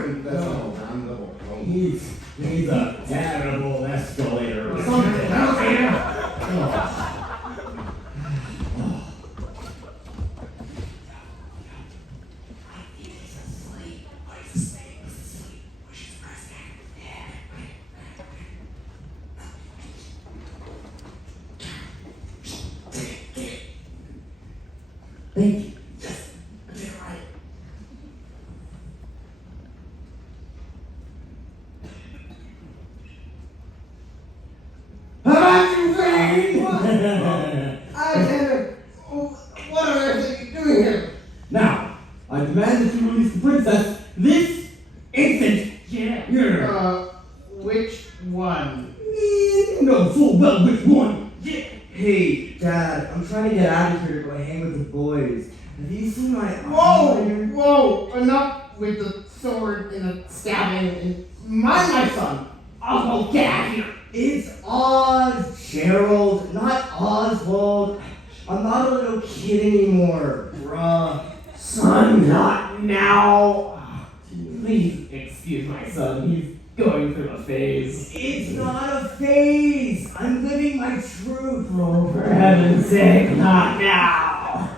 confess all damnable pony. He's a terrible escalator or something. Thank you. Yes, I did it right. Alexander, what on earth are you doing here? Now, I demand that you release the princess this instant. Yeah. Which one? You know full well which one. Hey, Dad, I'm trying to get out of here to go hang with the boys. Have you seen my Whoa! Enough with the sword and the stabbing and mind my son. Oswald, get out of here. It's Oz, Gerald, not Oswald. I'm not a little kid anymore, bruh. Son, not now. Please excuse my son. He's going through a phase. It's not a phase. I'm living my truth. Oh, for heaven's sake, not now.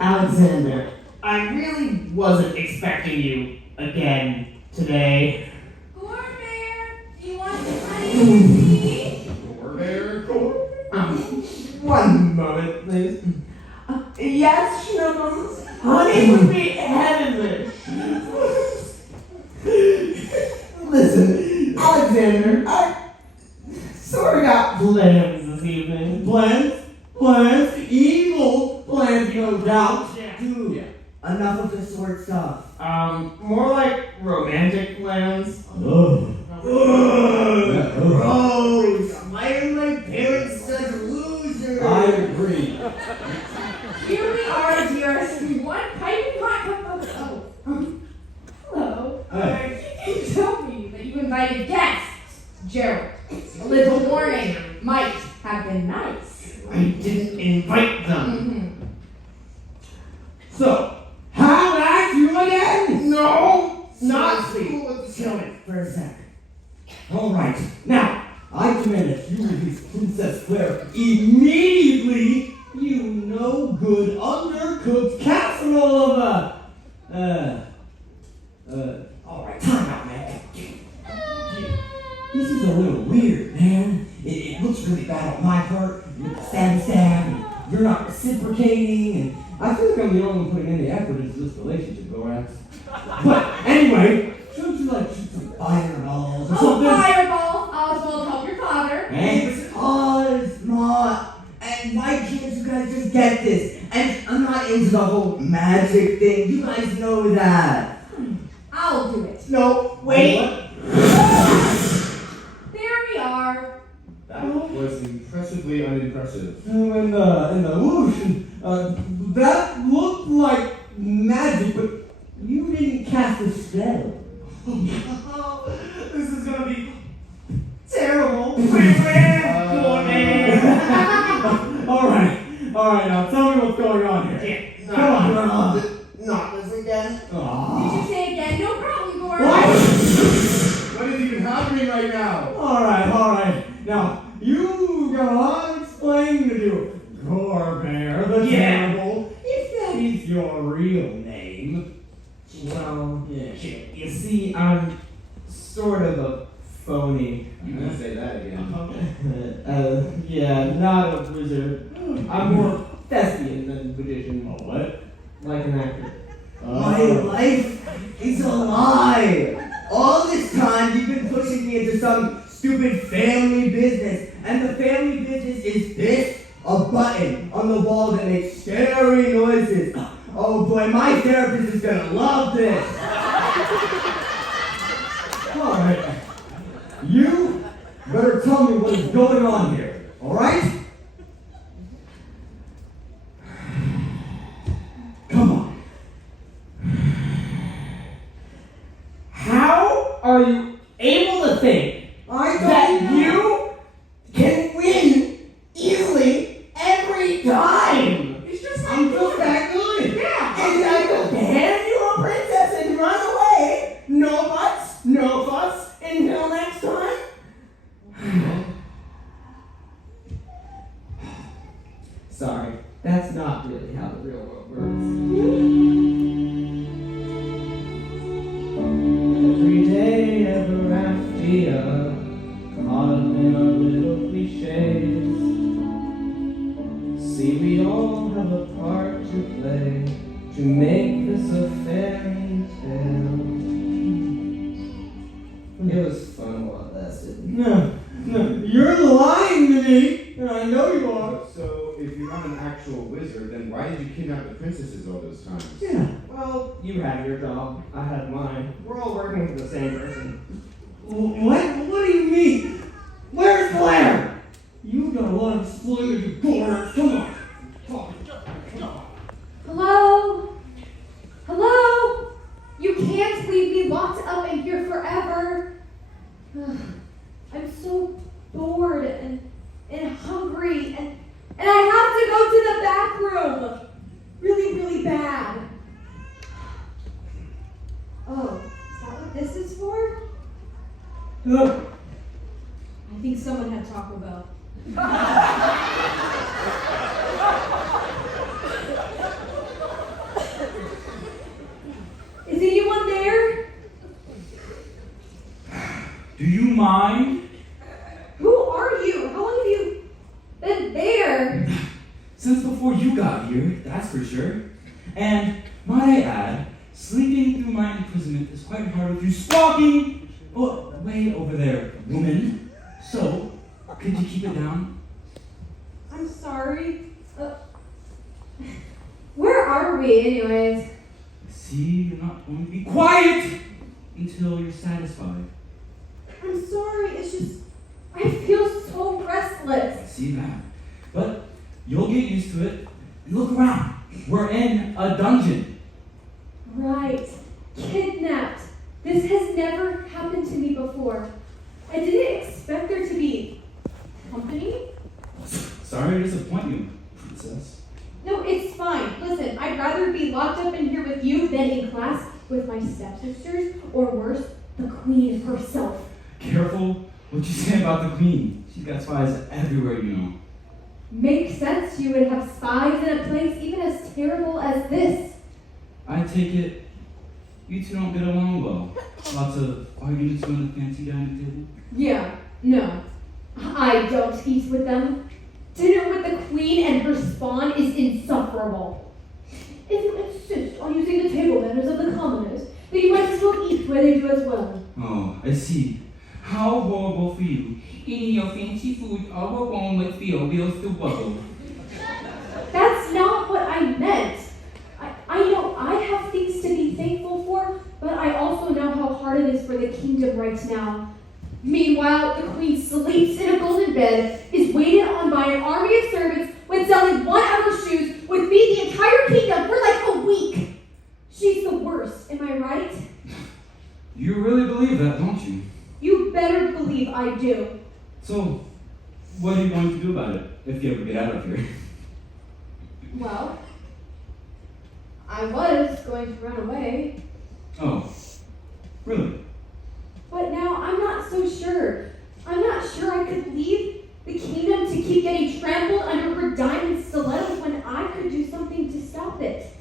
Alexander, I really wasn't expecting you again today. Bear, do you want some honey with tea? One moment, please. Yes, Schnuckles. Honey would be heavenly. Listen, Alexander, I sort of got plans this evening. Plans, evil plans, no doubt. Dude, enough of the sword stuff. More like romantic plans. Gross! Why are my parents such losers? I agree. Here we are, dearest. One piping hot cup of. Hello. Hey. You didn't tell me that you invited guests, Gerald. A little warning might have been nice. I didn't invite them. So, how at you again? No! Not Seriously. cool with the children for a sec. All right. Now, I demand that you release Princess Claire immediately. You no good, undercooked casserole of a. All right, time out, man. This is a little weird, man. It looks really bad on my part. You're stab. You're not reciprocating, and I feel like I'm the only one putting any effort into this relationship, Gorax. But anyway, shouldn't you like shoot some fireballs or Oh, something? fireball! Oswald, help your father. Thanks. It's Oz, Ma. And why can't you guys just get this? And I'm not into the whole magic thing. You guys know that. I'll do it. No, wait. There we are. That was impressively unimpressive. In the whoosh, that looked like magic, but you didn't cast a spell. This is gonna be terrible. All right, now tell me what's going on here. Come on. Not this again. Aw. Did you say again? No problem, Gordon. What is even happening right now? All right. Now, you got a lot of explaining to do. Gorbear the Terrible, if that is your real name. Well, Yeah. you see, I'm sort of a phony. You can say that again. Yeah, not a wizard. I'm more thespian than magician. What? Like an actor. My life is a lie. All this time you've been pushing me into some stupid family business. And the family business is this, a button on the wall that makes scary noises. Oh boy, my therapist is gonna love this. All right. You better tell me what is going on here. All right? Come on. How are you able to think I that don't know. you can win easily every time? It's just I'm just that good. Yeah, and I could hand you a princess and run to make this a fairy tale. It was fun while it lasted. No, you're lying to me, and I know you are. So, if you're not an actual wizard, then why did you kidnap the princesses all those times? Yeah, well, you had your job, I had mine. We're all working for the same person. What do you mean? Where's Claire? You got a lot of explaining to go. Come on. Hello? Hello? You can't leave me locked up in here forever. I'm so bored and hungry and I have to go to the bathroom. Really, really bad. Oh, is that what this is for? I think someone had Taco Bell. Is anyone there? Do you mind? Who are you? How long have you been there? Since before you got here, that's for sure. And might I add, sleeping through my imprisonment is quite hard with you stalking way over there, woman. So, could you keep it down? I'm sorry. Where are we, anyways? See, you're not going to be quiet until you're satisfied. I'm sorry. It's just I feel so restless. See that? But you'll get used to it. And look around. We're in a dungeon. Right. Kidnapped. This has never happened to me before. I didn't expect there to be company. Sorry to disappoint you, princess. No, it's fine. Listen, I'd rather be locked up in here with you than in class with my stepsisters, or worse, the queen herself. Careful what you say about the queen. She's got spies everywhere, you know. Makes sense you would have spies in a place even as terrible as this. I take it you two don't get along well. Lots of arguments on the fancy dining table. Yeah, no. I don't eat with them. Dinner with the queen and her spawn is insufferable. If you insist on using the table manners of the commoners, then you might as well eat where they do as well. Oh, I see. How horrible for you. Eating your fancy food all alone with Phoebe's to bubble. That's not what I meant. I know I have things to be thankful for, but I also know how hard it is for the kingdom right now. Meanwhile, the queen sleeps in a golden bed, is waited on by an army of servants, when selling one of her shoes would feed the entire kingdom for like a week. She's the worst, am I right? You really believe that, don't you? You better believe I do. So, what are you going to do about it if you ever get out of here? Well, I was going to run away, Oh, really? but now I'm not so sure. I'm not sure I could leave the kingdom to keep getting trampled under her diamond stilettos when I could do something to stop it.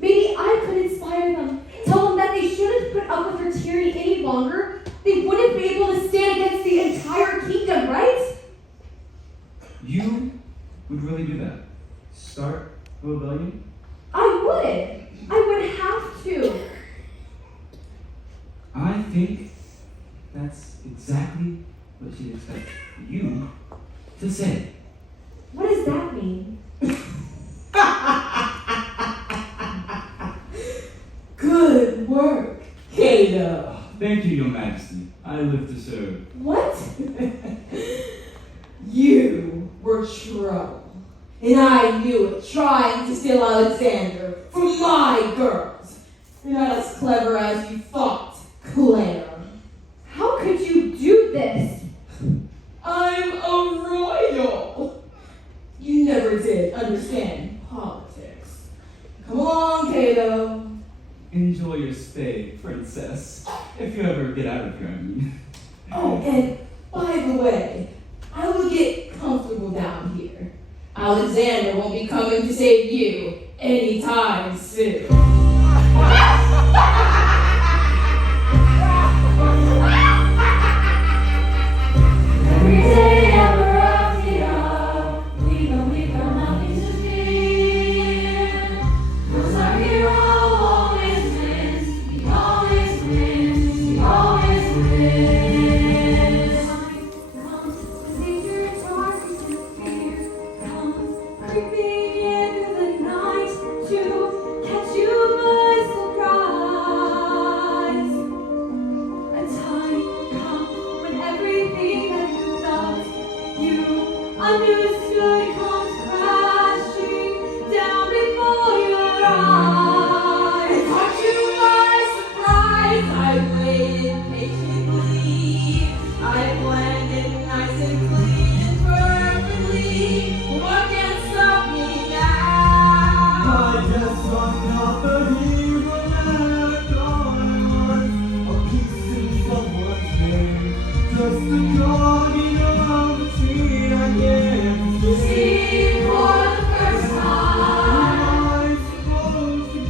Maybe I could inspire them, tell them that they shouldn't put up with her tyranny any longer. They wouldn't be able to stand against the entire kingdom, right? You would really do that? Start a rebellion? I would. I would have to. I think that's exactly what she'd expect you to say. What does that mean? Good work, Cato. Thank you, Your Majesty. I live to serve. What? You were trouble. And I knew it, trying to steal Alexander from my girls. You're not as clever as you thought, Claire. How could you do this? I'm a royal. You never did understand politics. Come along, Cato. Enjoy your stay, princess. If you ever get out of here, I mean. Oh, and by the way, I will get comfortable down here. Alexander won't be coming to save you anytime soon. Every day ever after you, we know nothing to fear. 'Cause our hero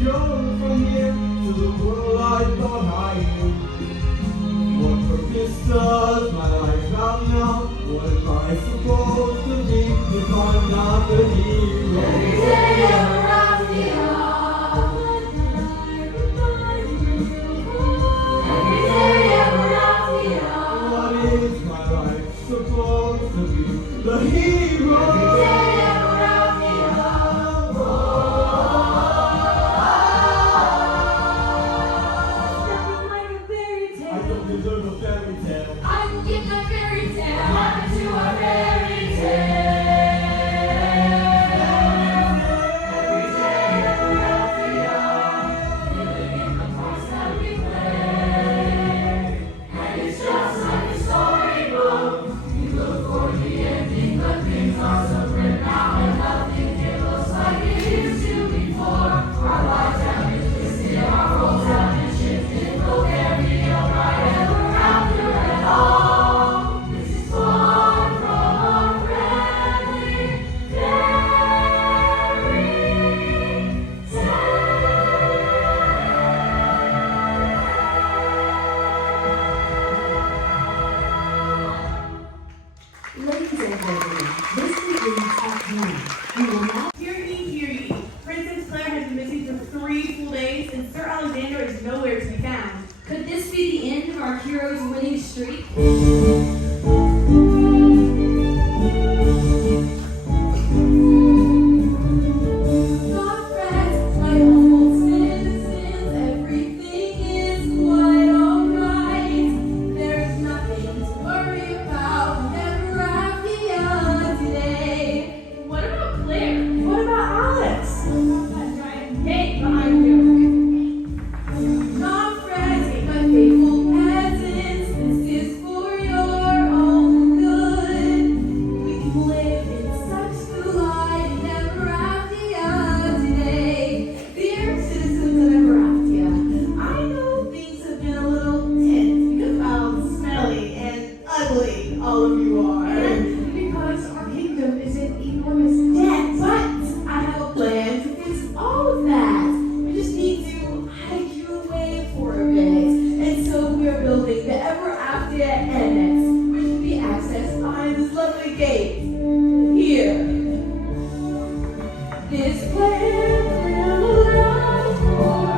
go from here to the world I thought I knew? What purpose does my life have now? What am I supposed to be if I'm not the hero? Every day around the yard. Every day around the yard. What is my life supposed to be? The hero! Every day around the yard. Sounding like a fairy tale. I don't deserve a fairy tale. I will give the fairy tale happen to a fairy tale. Every day around the yard, living in the parts that we play. And it's just like a storybook. You look for the ending, but things are so grim now, and nothing here looks like it used to before. Our lives have been twisted, our roles have been shifted. Will there be a bright ever after at all? This is far from a friendly fairy Ladies and gentlemen, this concludes Act 1. We will now Hear ye, hear ye. Princess Claire has been missing for 3 full days, and Sir Alexander is nowhere to be found. Could this be the end of our hero's winning streak? Not fret, my humble citizens, everything is quite alright. There's nothing to worry about, never after today. What about Claire? What about Alex? That giant gate behind you. Not fret, my faithful peasants, this is for your own good. We can live in such good light in Everaftia today. Dear citizens of Everaftia, I know things have been a little tense because of how smelly and ugly all of you are. And because our kingdom is in enormous debt. But I have a plan to fix all of that. We just need to hide you away for a bit. And so we are building the Ever After Annex, which can be accessed behind this lovely gate. Here. This plan will allow for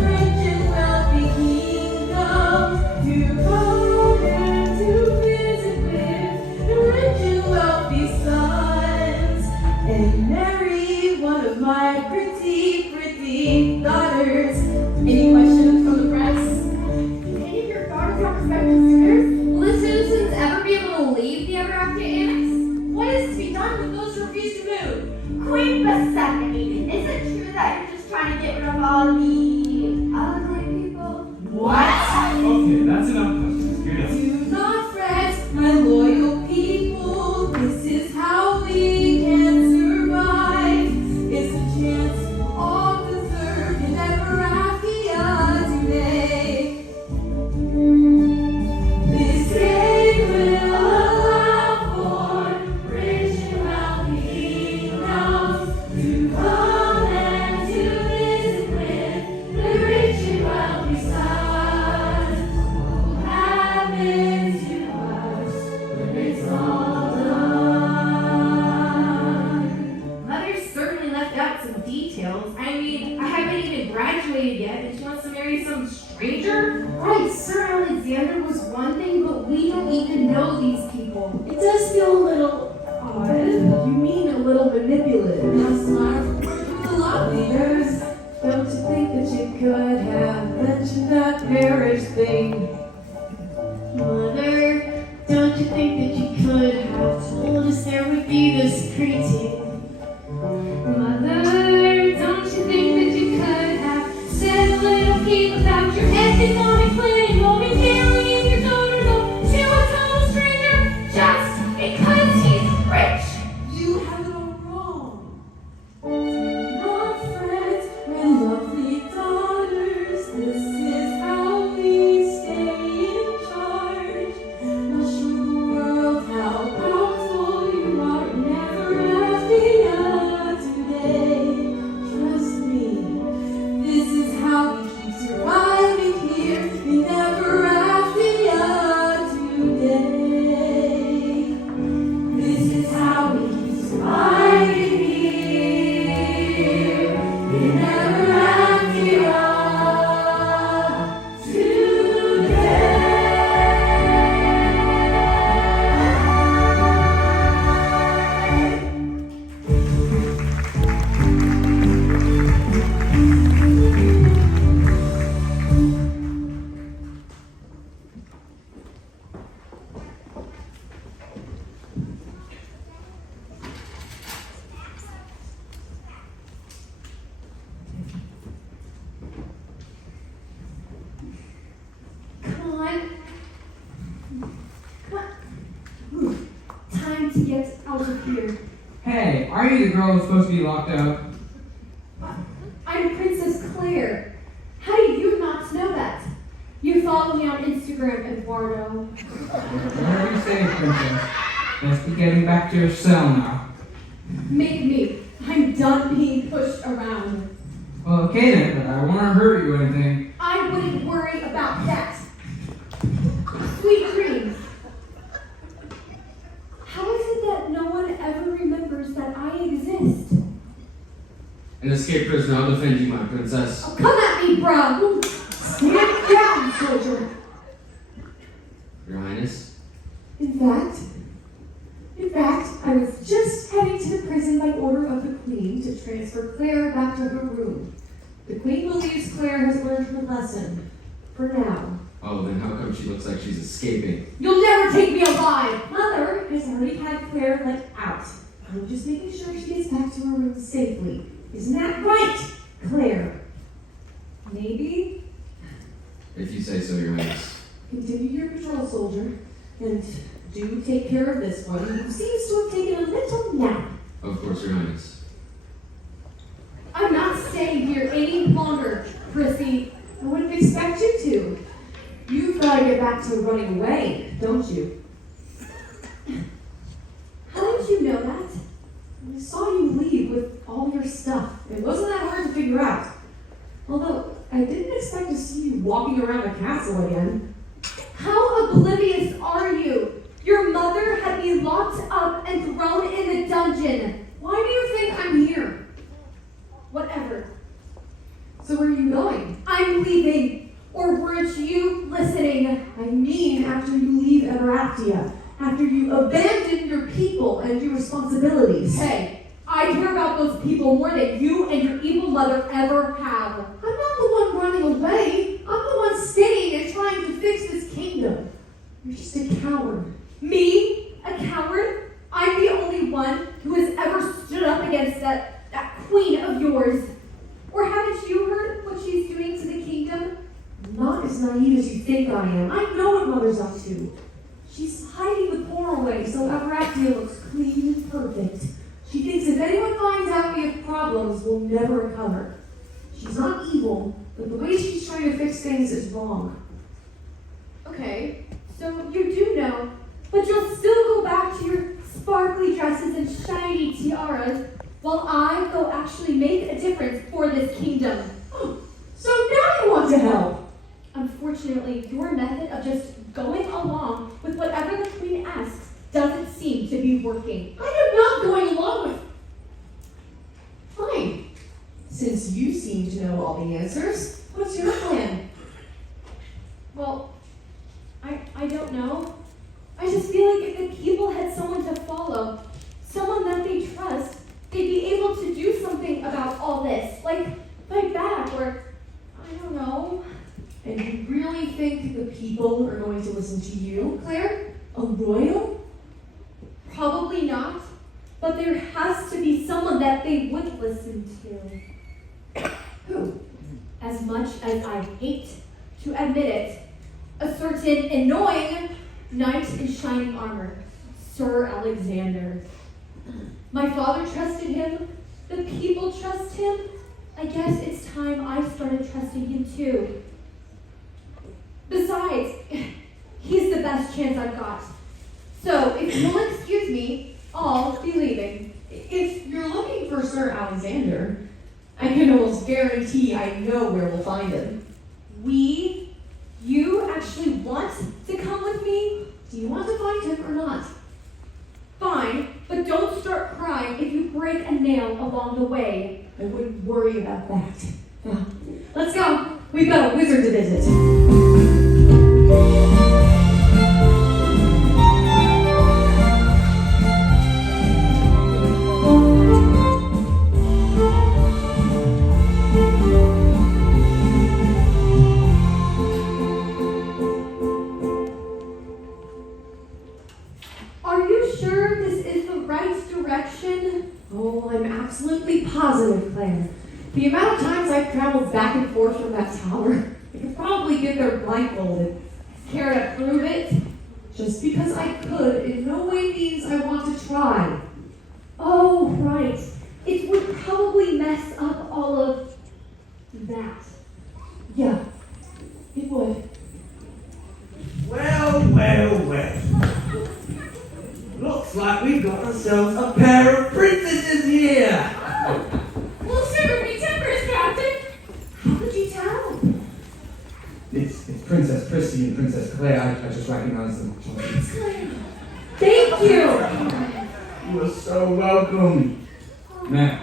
rich and wealthy kingdoms to come and to visit with the rich and wealthy sons and marry one of my pretty, pretty daughters. Any questions from the press? Can any of your daughters have prospective suitors? Will the citizens ever be able to leave the Everafter Annex? What is to be done with those who refuse to move? Queen Persephone, is it true that you're just trying to get rid of all the ugly people? What? Okay, that's enough questions. You're done. Do not fret, my loyal people. This is how we can survive. It's a chance you all deserve in Everaftia today. This day will allow for rich and wealthy kingdoms to come and to visit with the rich and wealthy sons. What will happen to us when it's all done? Mother certainly left out some details. I mean, I haven't even graduated yet, and she wants to marry some stranger? Right, Sir Alexander was one thing, but we don't even know these people. It does feel a little odd. You mean a little manipulative. Now smart the lot leaders. Don't you think that you could have mentioned that marriage thing? Mother, don't you think that you could have told us there would be this greeting? Mother, don't you think that you could have said a little peep about your economic plan involving marrying your daughter to a total stranger just because he's rich? You have it all wrong. Do not fret, my lovely daughters. This is how we stay in charge. I'll show the world how powerful you are in Everafter. Are you the girl who's supposed to be locked up? I'm Princess Claire. How do you not know that? You follow me on Instagram, Eduardo. Whatever you say, Princess. Let's be getting back to your cell now. Make me. I'm done being pushed around. Well, okay then, but I won't hurt you or anything. I wouldn't worry about that. Sweet dreams. How is it that no one ever remembers that I exist? An escaped prisoner, I'll defend you, my princess. Oh, come at me, bro! Stand down, soldier. Your Highness? In fact, I was just heading to the prison by order of the Queen to transfer Claire back to her room. The Queen believes Claire has learned her lesson. For now. Oh, then how come she looks like she's escaping? You'll never take me alive! Mother has already had Claire let out. I'm just making sure she gets back to her room safely. Isn't that right, Claire? Maybe? If you say so, Your Highness. Continue your patrol, soldier. And do take care of this one who seems to have taken a little nap. Of course, Your Highness. I'm not staying here any longer, Prissy. I wouldn't expect you to. You've got to get back to running away, don't you? How did you know that? I saw you leave with all your stuff. It wasn't that hard to figure out. Although, I didn't expect to see you walking around the castle again. How oblivious are you? Your mother had me locked up and thrown in a dungeon. Why do you think I'm here? Whatever. So where are you going? I'm leaving. Or weren't you listening? I mean after you leave Everactia. After you abandon your people and your responsibilities. Hey, I care about those people more than you and your evil mother ever have. I'm not the one running away. I'm the one staying and trying to fix this kingdom. You're just a coward. Me? A coward? I'm the only one who has ever stood up against that queen of yours. Or haven't you heard what she's doing to the kingdom? I'm not as naive as you think I am. I know what Mother's up to. She's hiding the poor away so Everactia looks clean and perfect. She thinks if anyone finds out we have problems, we'll never recover. She's not evil, but the way she's trying to fix things is wrong. Okay, so you do know, but you'll still go back to your sparkly dresses and shiny tiaras while I go actually make a difference for this kingdom. Oh, so now you want to help? Unfortunately, your method of just going along with whatever the queen asks doesn't seem to be working. I am not going along with... Fine. Since you seem to know all the answers, what's your plan? Well, I don't know. I just feel like if the people had someone to follow, someone that they trust, they'd be able to do something about all this. Like, fight back, or, I don't know. And you really think the people are going to listen to you, Claire? A royal? Probably not. But there has to be someone that they would listen to. Who? As much as I hate to admit it, a certain annoying knight in shining armor, Sir Alexander. My father trusted him. The people trust him. I guess it's time I started trusting him too. Besides, he's the best chance I've got. So, if you'll excuse me, I'll be leaving. If you're looking for Sir Alexander, I can almost guarantee I know where we'll find him. You actually want to come with me? Do you want to find him or not? Fine, but don't start crying if you break a nail along the way. I wouldn't worry about that. Now, let's go. We've got a wizard to visit. Are you sure this is the right direction? Oh, I'm absolutely positive, Claire. The amount of times I've traveled back and forth from that tower, I could probably get there blindfolded. Care to prove it? Just because I could in no way means I want to try. Oh, right. It would probably mess up all of that. Yeah, it would. Well, well, well. Looks like we've got ourselves a pair of princesses here. Well, shiver me timbers, Captain. How could you tell? It's Princess Prissy and Princess Claire. I just recognize them. Thank you! You are so welcome. Now,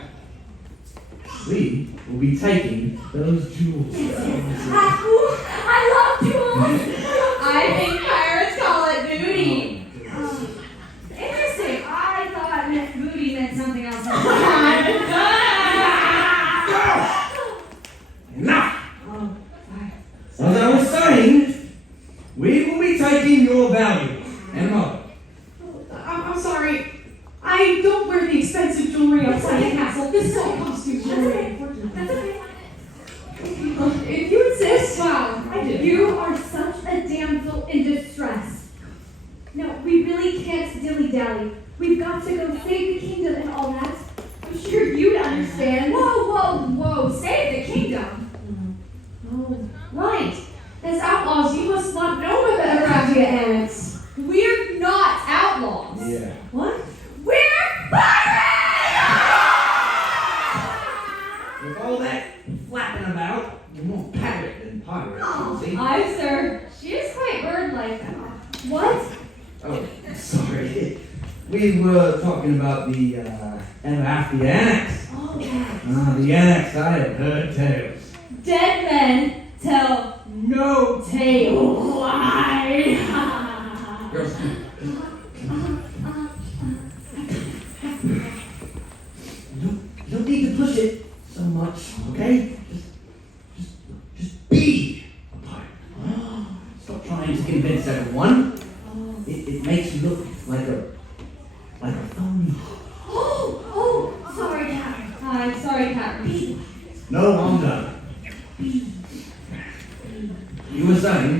we will be taking those jewels. I love jewels! I think pirates call it booty. Interesting. I thought booty meant something else. Enough! As I was saying, we will be taking your valuables and mother. I'm sorry. I don't wear the expensive jewelry outside the castle. This all comes to jewelry. That's okay. If you insist, wow, I do. You are such a damsel in distress. No, we really can't dilly-dally. We've got to go save the kingdom and all that. I'm sure you'd understand. Whoa, save the kingdom. Oh, right. As outlaws, you must not know no better after you annex. We're not outlaws. Yeah. What? We're pirates! With all that flapping about, you're more parrot than pirate, see? Aye, sir. She is quite bird-like. What? Oh, sorry. We were talking about the after the annex. Oh, yeah. The annex, I have heard tales. Dead men tell no tale. Girls, you don't need to push it so much, okay? Just be a pirate. Stop trying to convince everyone. It makes you look like a phony. Oh, sorry, Captain. I'm sorry, Captain. No, I'm done. You were saying?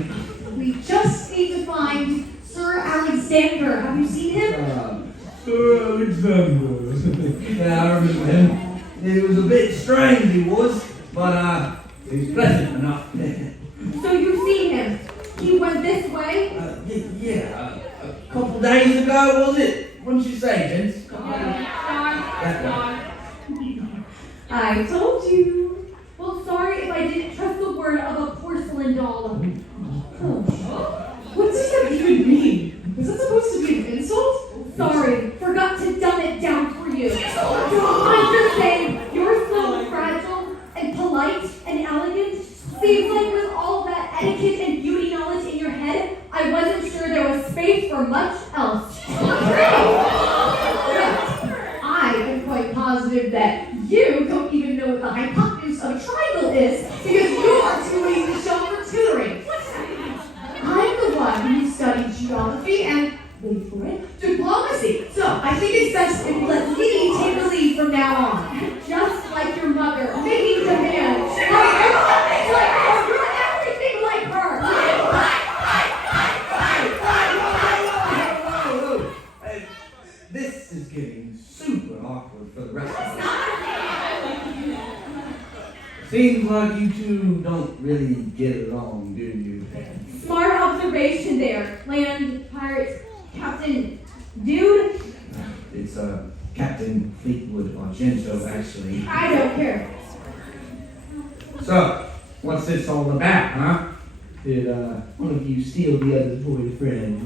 We just need to find Sir Alexander. Have you seen him? Sir Alexander. Yeah, I remember him. He was a bit strange, he was, but he's pleasant enough. So you've seen him. He went this way? Yeah, a couple days ago, was it? What did you say, Vince? That I told you. Well, sorry if I didn't trust the word of a porcelain doll. What does that even mean? Was that supposed to be an insult? Sorry, forgot to dumb it down for you. I'm just saying, you're so fragile and polite and elegant. Seems like with all that etiquette and beauty knowledge in your head, I wasn't sure there was space for much else. I am quite positive that you don't even know what the hypotenuse of a triangle is because you are too lazy to show for tutoring. I'm the one who studied geography and, wait for it, diplomacy. So I think it's best if we let me take the lead from now on. Just like your mother, making demands. Everyone thinks like her. You're everything like her. This is getting super awkward for the rest of us. Seems like you two don't really get along, do you? Smart observation there, land pirate captain dude. It's Captain Fleetwood Argento, actually. I don't care. So, what's this all about, huh? Did one of you steal the other's boyfriend?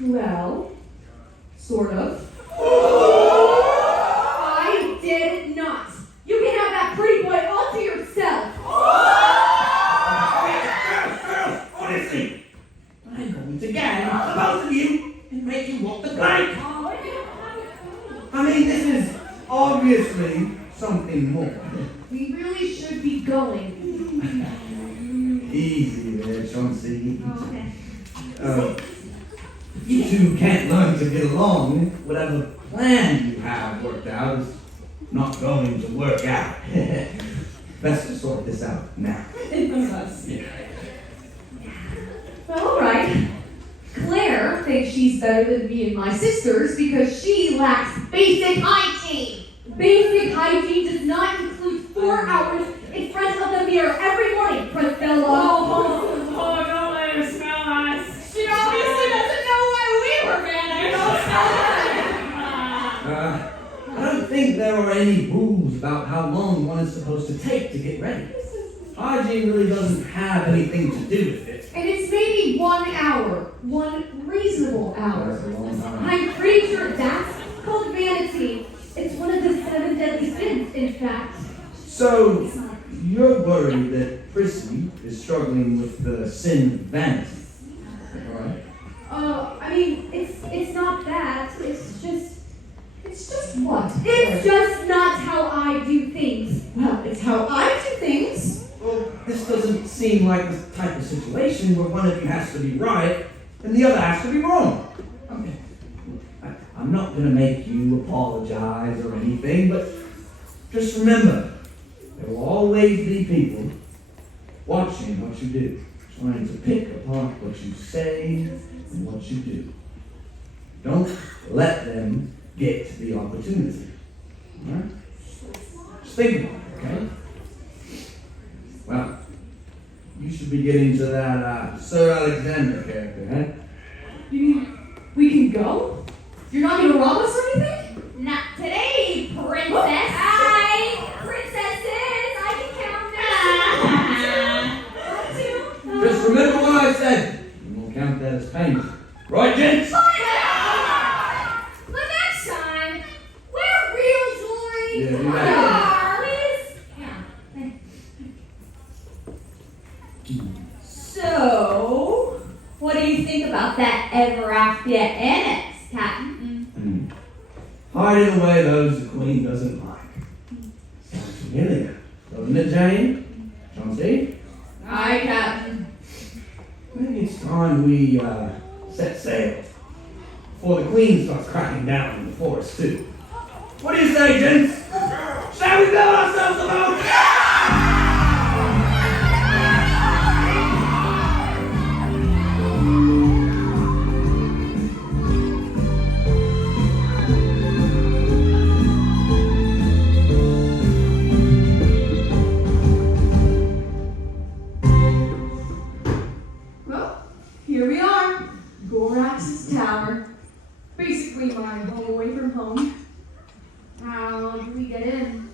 Well, sort of. I did not. You can have that pretty boy all to yourself. Girls, honestly, I'm going to gang both of you and make you walk the plank. I mean, this is obviously something more. We really should be going. Easy there, Chauncey. Okay. You two can't learn to get along. Whatever plan you have worked out is not going to work out. Best to sort this out now. Well, all right. Claire thinks she's better than me and my sisters because she lacks basic hygiene. Basic hygiene does not include 4 hours in front of the mirror every morning, Priscilla. Oh, don't let her smell us. She obviously doesn't know why we were banned. I don't think there are any rules about how long one is supposed to take to get ready. Hygiene really doesn't have anything to do with it. And it's maybe 1 hour, 1 reasonable hour. That's a long time. I'm pretty sure that's called vanity. It's one of the 7 deadly sins, in fact. So, you're worried that Prissy is struggling with the sin of vanity, right? I mean, it's not that. It's just what? It's just not how I do things. Well, it's how I do things. Well, this doesn't seem like the type of situation where one of you has to be right and the other has to be wrong. Okay. I'm not going to make you apologize or anything, but just remember, there will always be people watching what you do, trying to pick apart what you say and what you do. Don't let them get the opportunity. All right? Just think about it, okay? Well, you should be getting to that Sir Alexander character, eh? You mean we can go? You're not gonna rob us or anything? Not today, princess. Hi, princesses. I can count down. Just remember what I said, and we'll count that as payment. Right, gents? But next time, wear real jewelry. Yeah, do that. Please. So, what do you think about that ever after annex, Captain? Hiding away those the Queen doesn't like. Sounds familiar, doesn't it, Jane? Chauncey? Aye, Captain. Maybe it's time we set sail before the Queen starts cracking down in the forest, too. What do you say, gents? Shall we build ourselves a boat? Well, here we are. Gorax's tower. Basically my home away from home. How do we get in?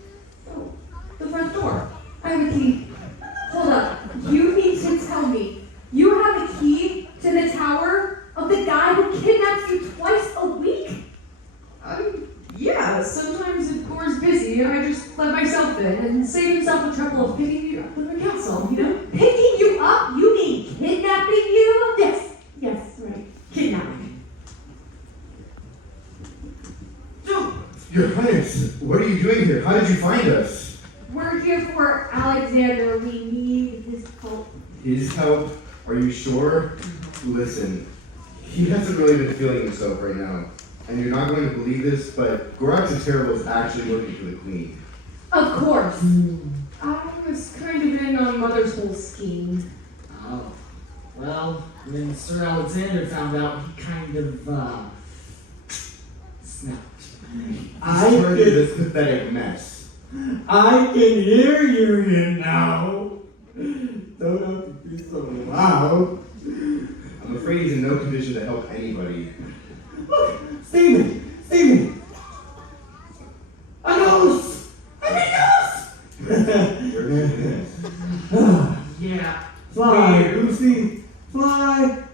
Oh, the front door. I have a key. Hold up. You need to tell me. You have a key to the tower of the guy who kidnaps you twice a week? Yeah, sometimes if Gore's busy, I just let myself in and save himself the trouble of picking you up in the castle, you know? Picking you up? You mean kidnapping you? Yes, right. Kidnapping. Your Highness, what are you doing here? How did you find us? We're here for Alexander. We need his help. His help? Are you sure? Listen, he hasn't really been feeling himself right now. And you're not going to believe this, but Gorax the Terrible is actually looking for the Queen. Of course. I was kind of in on Mother's whole scheme. Oh, well, when Sir Alexander found out, he kind of, snapped. I heard of this pathetic mess. I can hear you here now. Don't have to be so loud. I'm afraid he's in no condition to help anybody. Look, Stephen! A ghost! Yeah. Fly, Lucy! Fly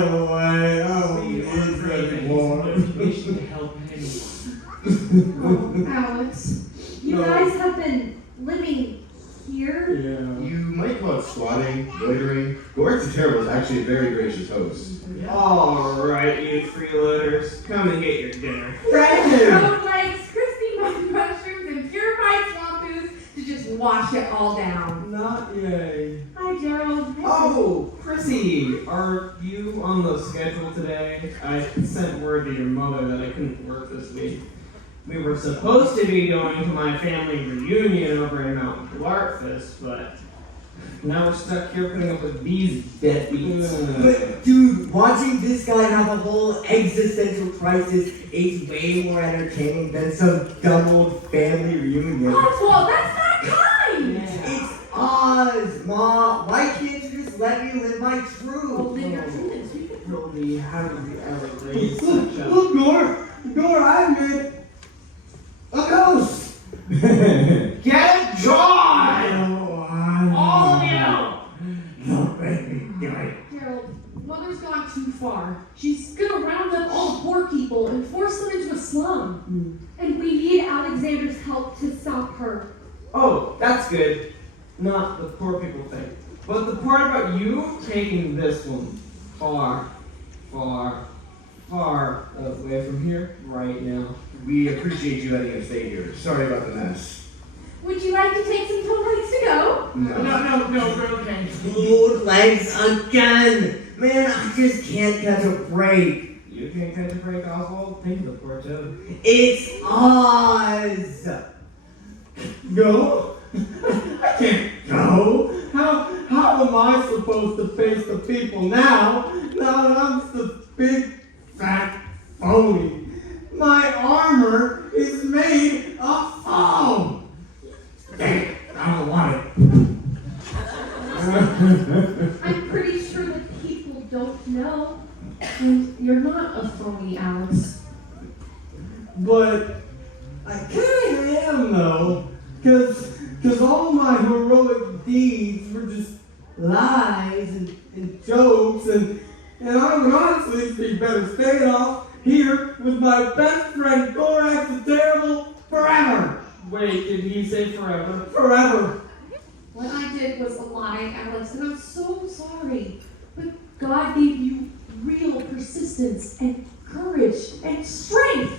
away. Oh, We are it's afraid that getting he's warm. no motivation to help anyone. Oh, Alex. You guys have been living here? Yeah. You might call it squatting, loitering. Gorax the Terrible is actually a very gracious host. Alright, you freeloaders, come and get your dinner. Road legs, crispy mushrooms, and purified swamp ooze to just wash it all down. Not yay. Hi, Gerald. Oh, Prissy, are you on the schedule today? I sent word to your mother that I couldn't work this week. We were supposed to be going to my family reunion over in Mount Glartfus, but Now we're stuck here putting up with these deadbeats. But dude, watching this guy have a whole existential crisis is way more entertaining than some dumb old family reunion. Oswald, that's not kind! It's Oz, Ma. Why can't you just let me live my truth? Live your truth. Really, how did you ever raise such a... Look, Nor, I admit, a ghost. Get a job! All of you! Don't make me do it. Gerald, Mother's gone too far. She's gonna round up all poor people and force them into a slum. And we need Alexander's help to stop her. Oh, that's good. Not the poor people thing. But the part about you taking this one far, far, far away from here right now. We appreciate you letting us stay here. Sorry about the mess. Would you like to take some toilets to go? No. we're okay. Mood legs again. Man, I just can't catch a break. You can't catch a break, Oswald? Think of the poor toad. It's Oz. Go? I can't go. How am I supposed to face the people now that I'm just a big fat phony? My armor is made of foam. Dang it, I don't want it. I'm pretty sure that people don't know. And you're not a phony, Alex. But I kind of am though, cause all my heroic deeds were just lies and jokes, and I would honestly be better staying off here with my best friend Thorax the Terrible forever. Wait, did he say forever? Forever. What I did was a lie, Alex, and I'm so sorry. But God gave you real persistence and courage and strength.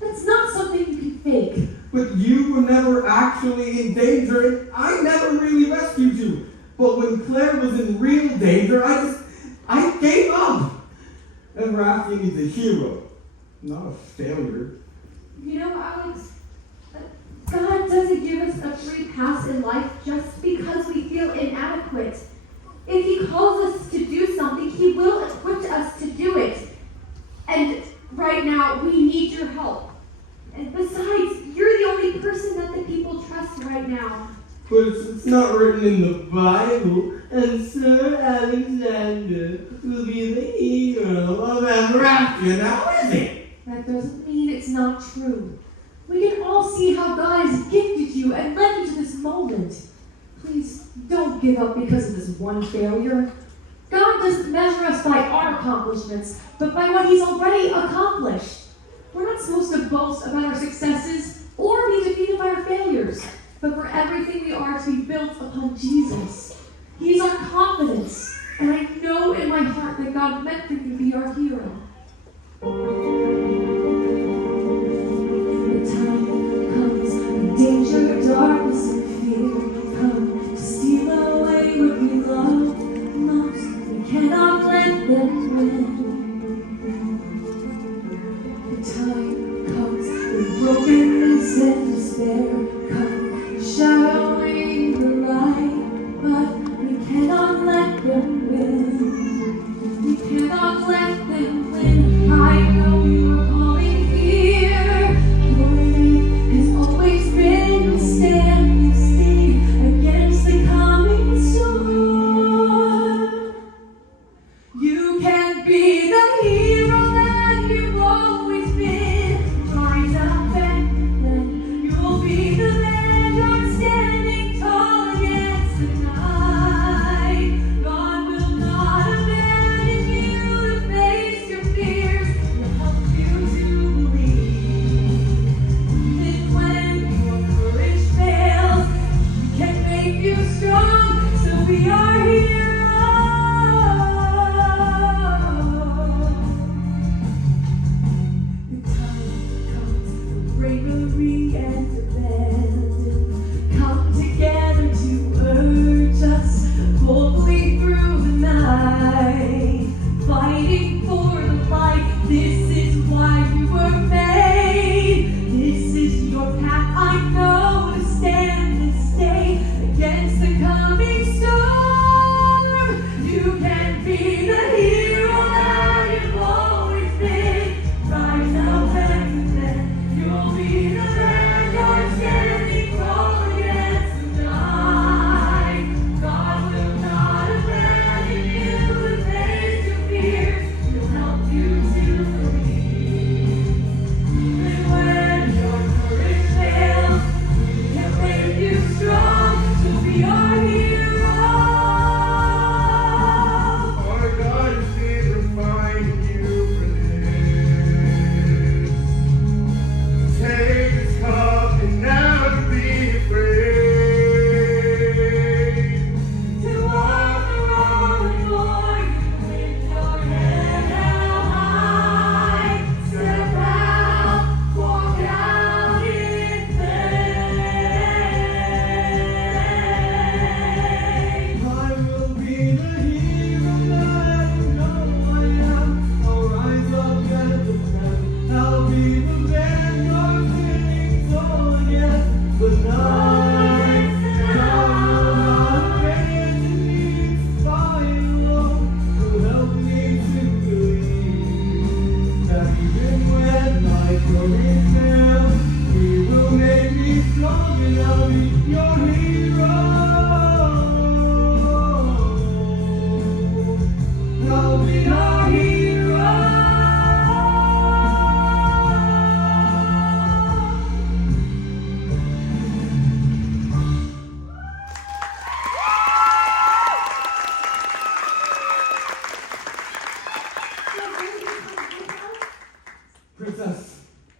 That's not something you can fake. But you were never actually in danger, and I never really rescued you. But when Claire was in real danger, I gave up. And Raphael is a hero, not a failure. You know, Alex, God doesn't give us a free pass in life just because we feel inadequate. If He calls us to do something, He will equip us to do it. And right now, we need your help. And besides, you're the only person that the people trust right now. But it's not written in the Bible, and Sir Alexander will be the hero of Raphael, now is it? That doesn't mean it's not true. We can all see how God has gifted you and led you to this moment. Please don't give up because of this one failure. God doesn't measure us by our accomplishments, but by what He's already accomplished. We're not supposed to boast about our successes or be defeated by our failures, but for everything we are to be built upon Jesus. He's our confidence, and I know in my heart that God meant for you to be our hero. The time comes when danger, darkness, and fear come to steal away what we love most. We cannot let them win. The time comes when brokenness and despair come shadowing the light, but we cannot let them win. We cannot let them win. I know you are calling here. Your name has always been standing steady against the coming storm. You can be the hero that you've always been. Rise up and then you'll be the I'll be your hero. I'll be your hero.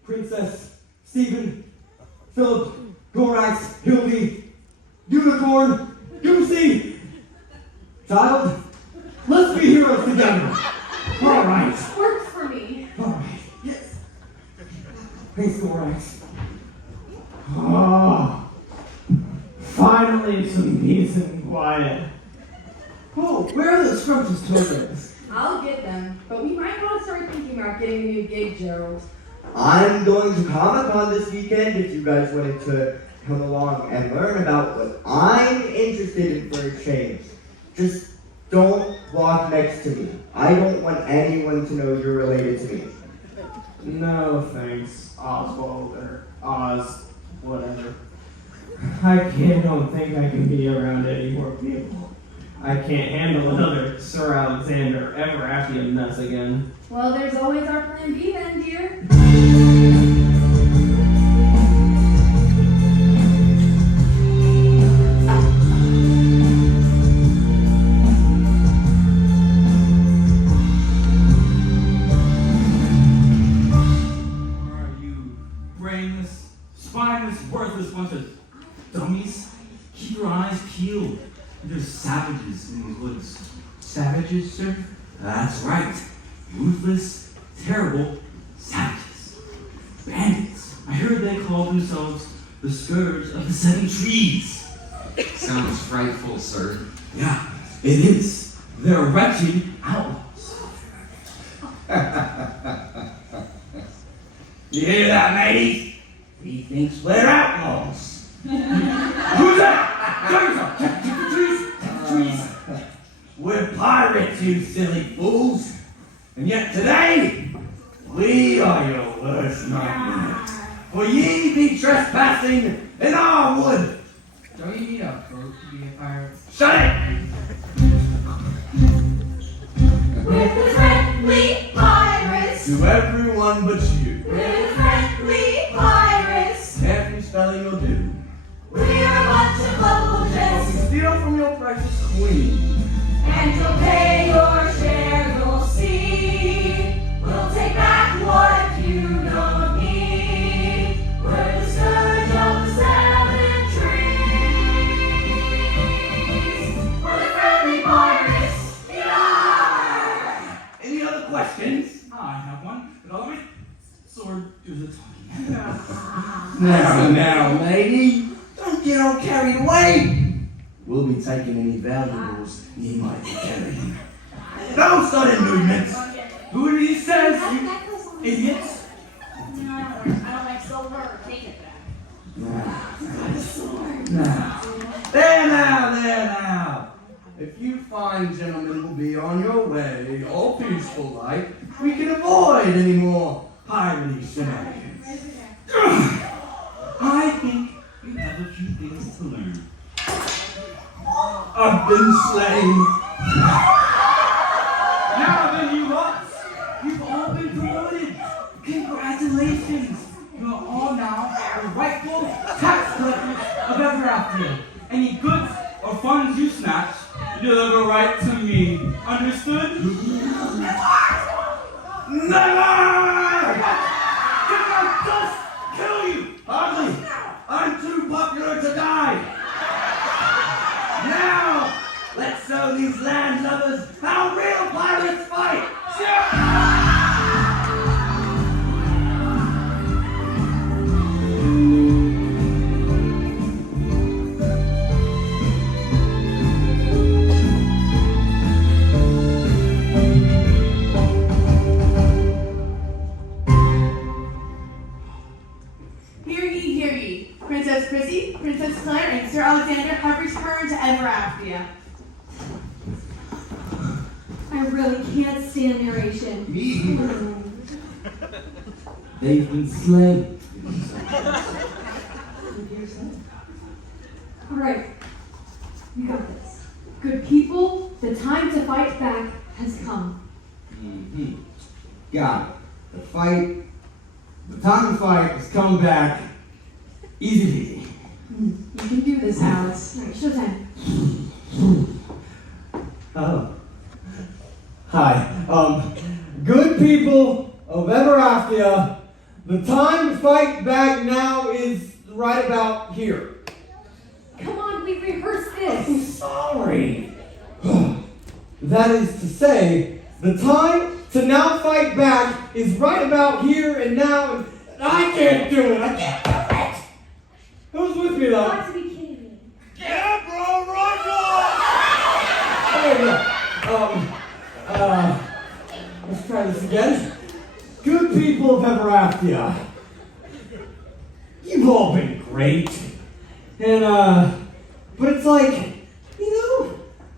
Princess, Stephen, Philip, Gorax, Hildy, Unicorn, Goosey. Child, let's be heroes together. All right. Works for me. All right. Yes. Thanks, Gorax. Oh, finally some peace and quiet. Oh, where are the scrumptious tokens? I'll get them, but we might want to start thinking about getting a new gig, Gerald. I'm going to Comic-Con this weekend if you guys wanted to come along and learn about what I'm interested in for a change. Just don't walk next to me. I don't want anyone to know you're related to me. No thanks, Oswald or Oz, whatever. I don't think I can be around any more people. I can't handle another Sir Alexander ever after you mess again. Well, there's always our plan B then, dear. Are you brainless, spineless, worthless bunch of dummies? Keep your eyes peeled. There's savages in these woods. Savages, sir? That's right. Ruthless, terrible savages. Bandits. I heard they call themselves the Scourge of the Seven Trees. Sounds frightful, sir. Yeah, it is. They're wretched outlaws. You hear that, matey? He thinks we're outlaws. Who's that? Check the trees. We're pirates, you silly fools. And yet today, we are your worst nightmare. For ye be trespassing in our wood. Don't you need a boat to be a pirate? Shut it! We're the friendly pirates. To everyone but you. We're the friendly pirates. Careful spelling will do. We are a bunch of local We gents. steal from your precious queen. And you'll pay your share, you'll see. We'll take back what you don't need. We're the scourge of the seven trees. We're the friendly pirates. Yarr! Any other questions? I have one, but I'll let my sword do the talking. Now, lady, don't get all carried away. We'll be taking any valuables you might be carrying. No sudden movements. Who are these says, you idiots? No, I don't like silver. Take it back. Now. There now. If you fine gentlemen will be on your way, all peaceful like, we can avoid any more piratey shenanigans. I think you have a few things to learn. I've been slain. Now then, you lots, you've all been promoted. Congratulations. You're all now the rightful tax collectors of ever after. Any goods or funds you snatch, you deliver right to me. Understood? Never! Did I just kill you? Hardly. I'm too popular to die. Now, let's show these landlubbers how real pirates fight. Hear ye. Princess Prissy, Princess Claire, and Sir Alexander have returned to Everaftia. I really can't stand narration. Me either. They've been slain. All right. You got this. Good people, the time to fight back has come. Mm-hmm. Got it. The time to fight has come back. Easy peasy. You can do this, Alice. All right, showtime. Oh. Hi. Good people of Everafia, the time to fight back now is right about here. Come on, we rehearsed this. I'm sorry. That is to say, the time to now fight back is right about here and now, and I can't do it. I can't do it. Who's with me, though? Got to be kidding me. Yeah, bro, rock on! Let's try this again. Good people of Everafia, you've all been great. And, but it's like,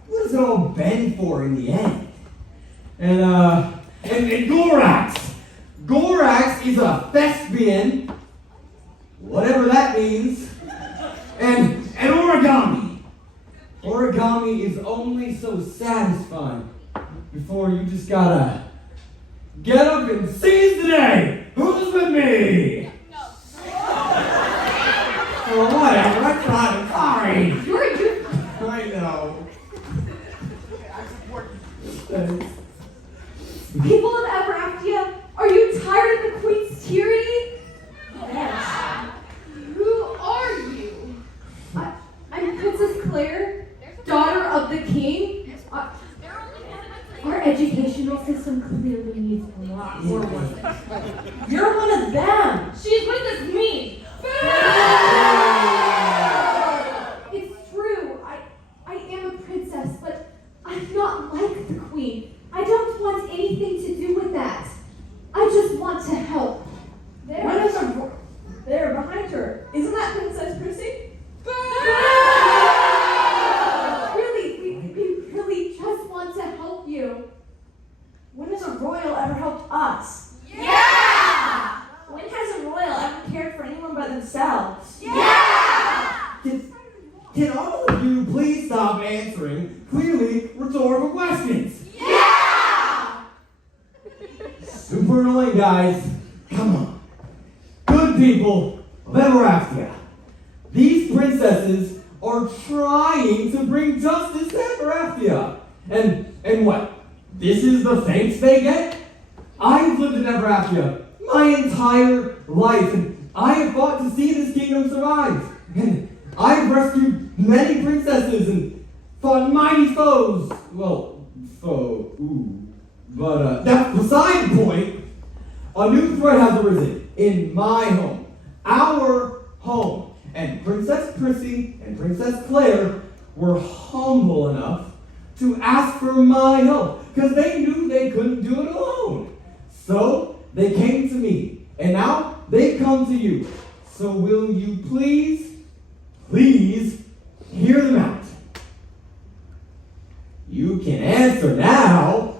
what has it all been for in the end? And Gorax. Gorax is a thespian, whatever that means. And origami. Origami is only so satisfying before you just gotta get up and seize the day. Who's with me? Oh, whatever. I'm sorry. You're I know. people of Everafia, are you tired of the Queen's tyranny? Yes. Who are you? I'm Princess Claire, daughter of the King. Our educational system clearly needs a lot more work. You're one of them. She's with us, me. It's true. I am a princess, but I'm not like the Queen. I don't want anything to do with that. I just want to help. There, behind her. Isn't that Princess Prissy? Really, we really just want to help you. When has a royal ever helped us? Yeah! When has a royal ever cared for anyone but themselves? Yeah! Can all of you please stop answering clearly rhetorical questions? Yeah! Super annoying, guys. Come on. Good people of Everafia, these princesses are trying to bring justice to Everafia. And what? This is the thanks they get? I've lived in Everafia my entire life, and I have fought to see this kingdom survive. And I've rescued many princesses and fought mighty foes. Well, But that's beside the point. A new threat has arisen in my home, our home. And Princess Prissy and Princess Claire were humble enough to ask for my help because they knew they couldn't do it alone. So they came to me, and now they've come to you. So will you please hear them out? You can answer now.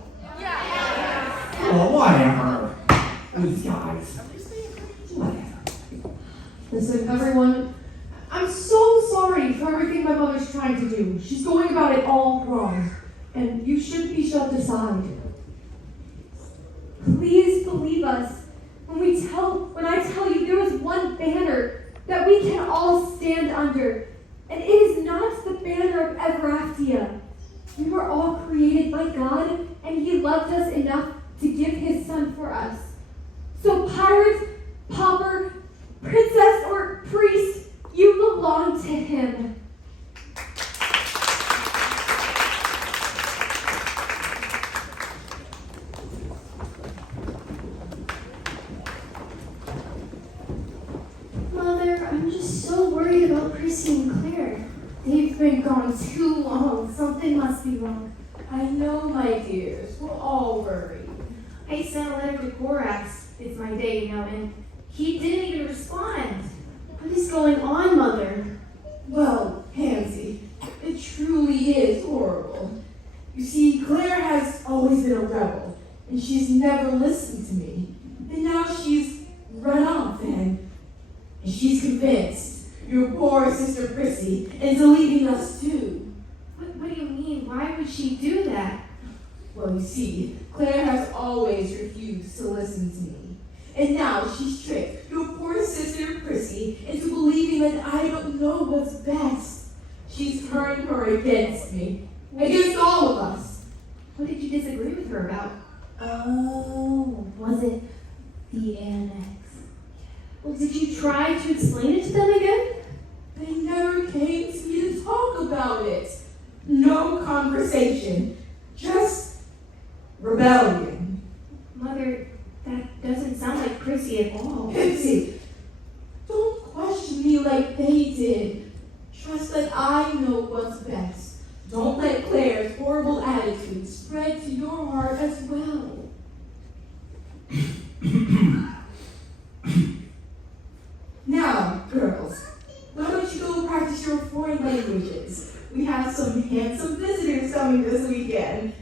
Oh, whatever. These guys. Whatever. Listen, everyone, I'm so sorry for everything my mother's trying to do. She's going about it all wrong, and you shouldn't be shoved aside. Please believe us when I tell you there is one banner that we can all stand under, and it is not the banner of Everafia. We were all created by God, and He loved us enough to give His Son for us. So pirate, pauper, princess, or priest, you belong to Him. Mother, I'm just so worried about Prissy and Claire. They've been gone too long. Something must be wrong. I know, my dears. We're all worried. I sent a letter to Gorax. It's my day, and he didn't even respond. What is going on, Mother? Well, Pansy, it truly is horrible. You see, Claire has always been a rebel, and she's never listened to me. And now she's run off, and she's convinced your poor sister Prissy into leaving us too. What do you mean? Why would she do that? Well, you see, Claire has always refused to listen to me. And now she's tricked your poor sister Prissy into believing that I don't know what's best. She's turned her against me, against all of us. What did you disagree with her about? Oh, was it the annex? Well, did you try to explain it to them again? They never came to me to talk about it. No conversation, just rebellion. Mother, that doesn't sound like Prissy at all. Pipsy, don't question me like they did. Trust that I know what's best. Don't let Claire's horrible attitude spread to your heart as well. Now, girls, why don't you go practice your foreign languages? We have some handsome visitors coming this weekend.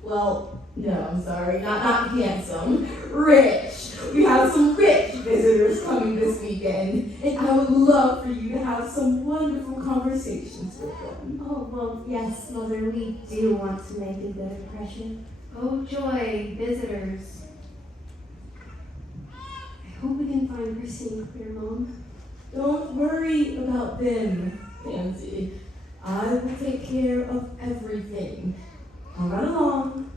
Well, no, I'm sorry, not handsome, rich. We have some rich visitors coming this weekend, and I would love for you to have some wonderful conversations with them. Oh, well, yes, Mother, we do want to make a good impression. Oh, joy, visitors. I hope we can find Christine and Claire, Mom. Don't worry about them, Pansy. I will take care of everything. Come right along.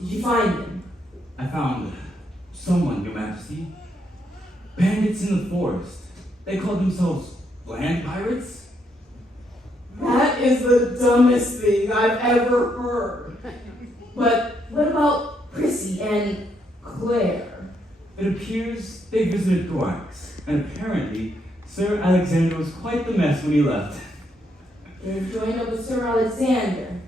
Did you find them? I found someone, Your Majesty. Bandits in the forest. They call themselves land pirates. That is the dumbest thing I've ever heard. But what about Prissy and Claire? It appears they visited Thorax, and apparently Sir Alexander was quite the mess when he left. They've joined up with Sir Alexander.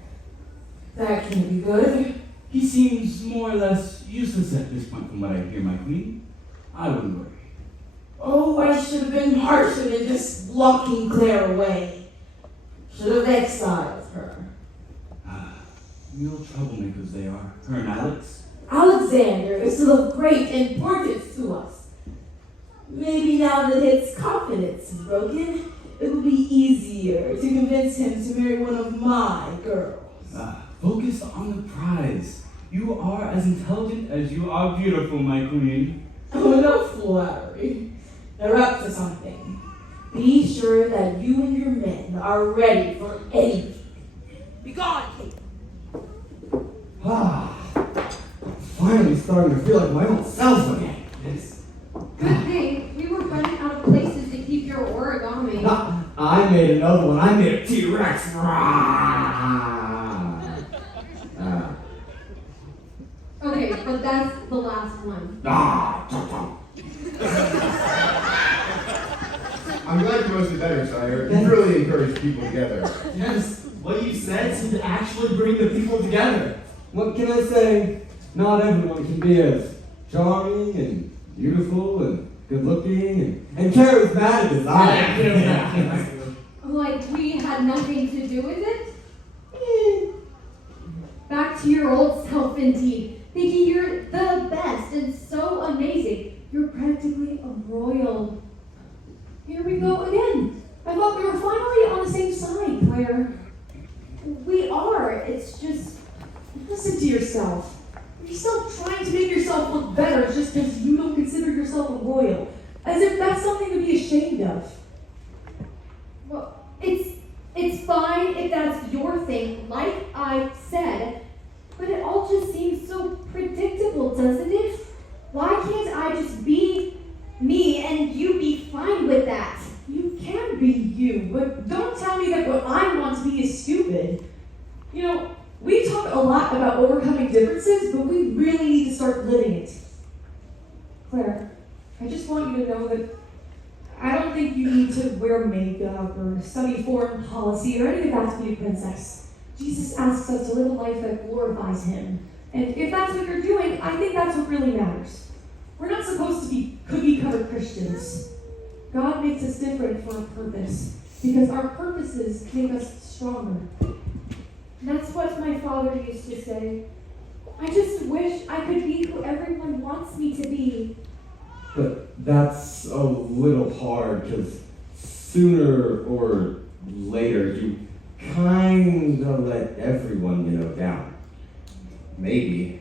That can't be good. He seems more or less useless at this point from what I hear, my queen. I wouldn't worry. Oh, I should have been harsher than just locking Claire away. Should have exiled her. Real troublemakers they are, her and Alex. Alexander is still of great importance to us. Maybe now that his confidence is broken, it will be easier to convince him to marry one of my girls. Focus on the prize. You are as intelligent as you are beautiful, my queen. Oh, no flattery. They're up to something. Be sure that you and your men are ready for anything. Be gone, Kate. Finally starting to feel like my own self again. Good thing. We were running out of places to keep your origami. I made another one. I made a T-Rex. Okay, but that's the last one. I'm glad you're mostly better, sire. You really encourage people together. Yes, what you said seemed to actually bring the people together. What can I say? Not everyone can be as charming and beautiful and good-looking and charismatic as I am. Like we had nothing to do with it? Back to your old self, indeed. Thinking you're the best and so amazing. You're practically a royal. Here we go again. I thought we were finally on the same side, Claire. We are. It's just. Listen to yourself. You're still trying to make yourself look better just because you don't consider yourself a royal. As if that's something to be ashamed of. Well, it's fine if that's your thing, like I said. But it all just seems so predictable, doesn't it? Why can't I just be me and you be fine with that? You can be you, but don't tell me that what I want to be is stupid. You know, we talk a lot about overcoming differences, but we really need to start living it. Claire, I just want you to know that I don't think you need to wear makeup or study foreign policy or any of that to be a princess. Jesus asks us to live a life that glorifies him. And if that's what you're doing, I think that's what really matters. We're not supposed to be cookie-cutter Christians. God makes us different for a purpose, because our purposes make us stronger. That's what my father used to say. I just wish I could be who everyone wants me to be. But that's a little hard, because sooner or later you kinda let everyone, down. Maybe.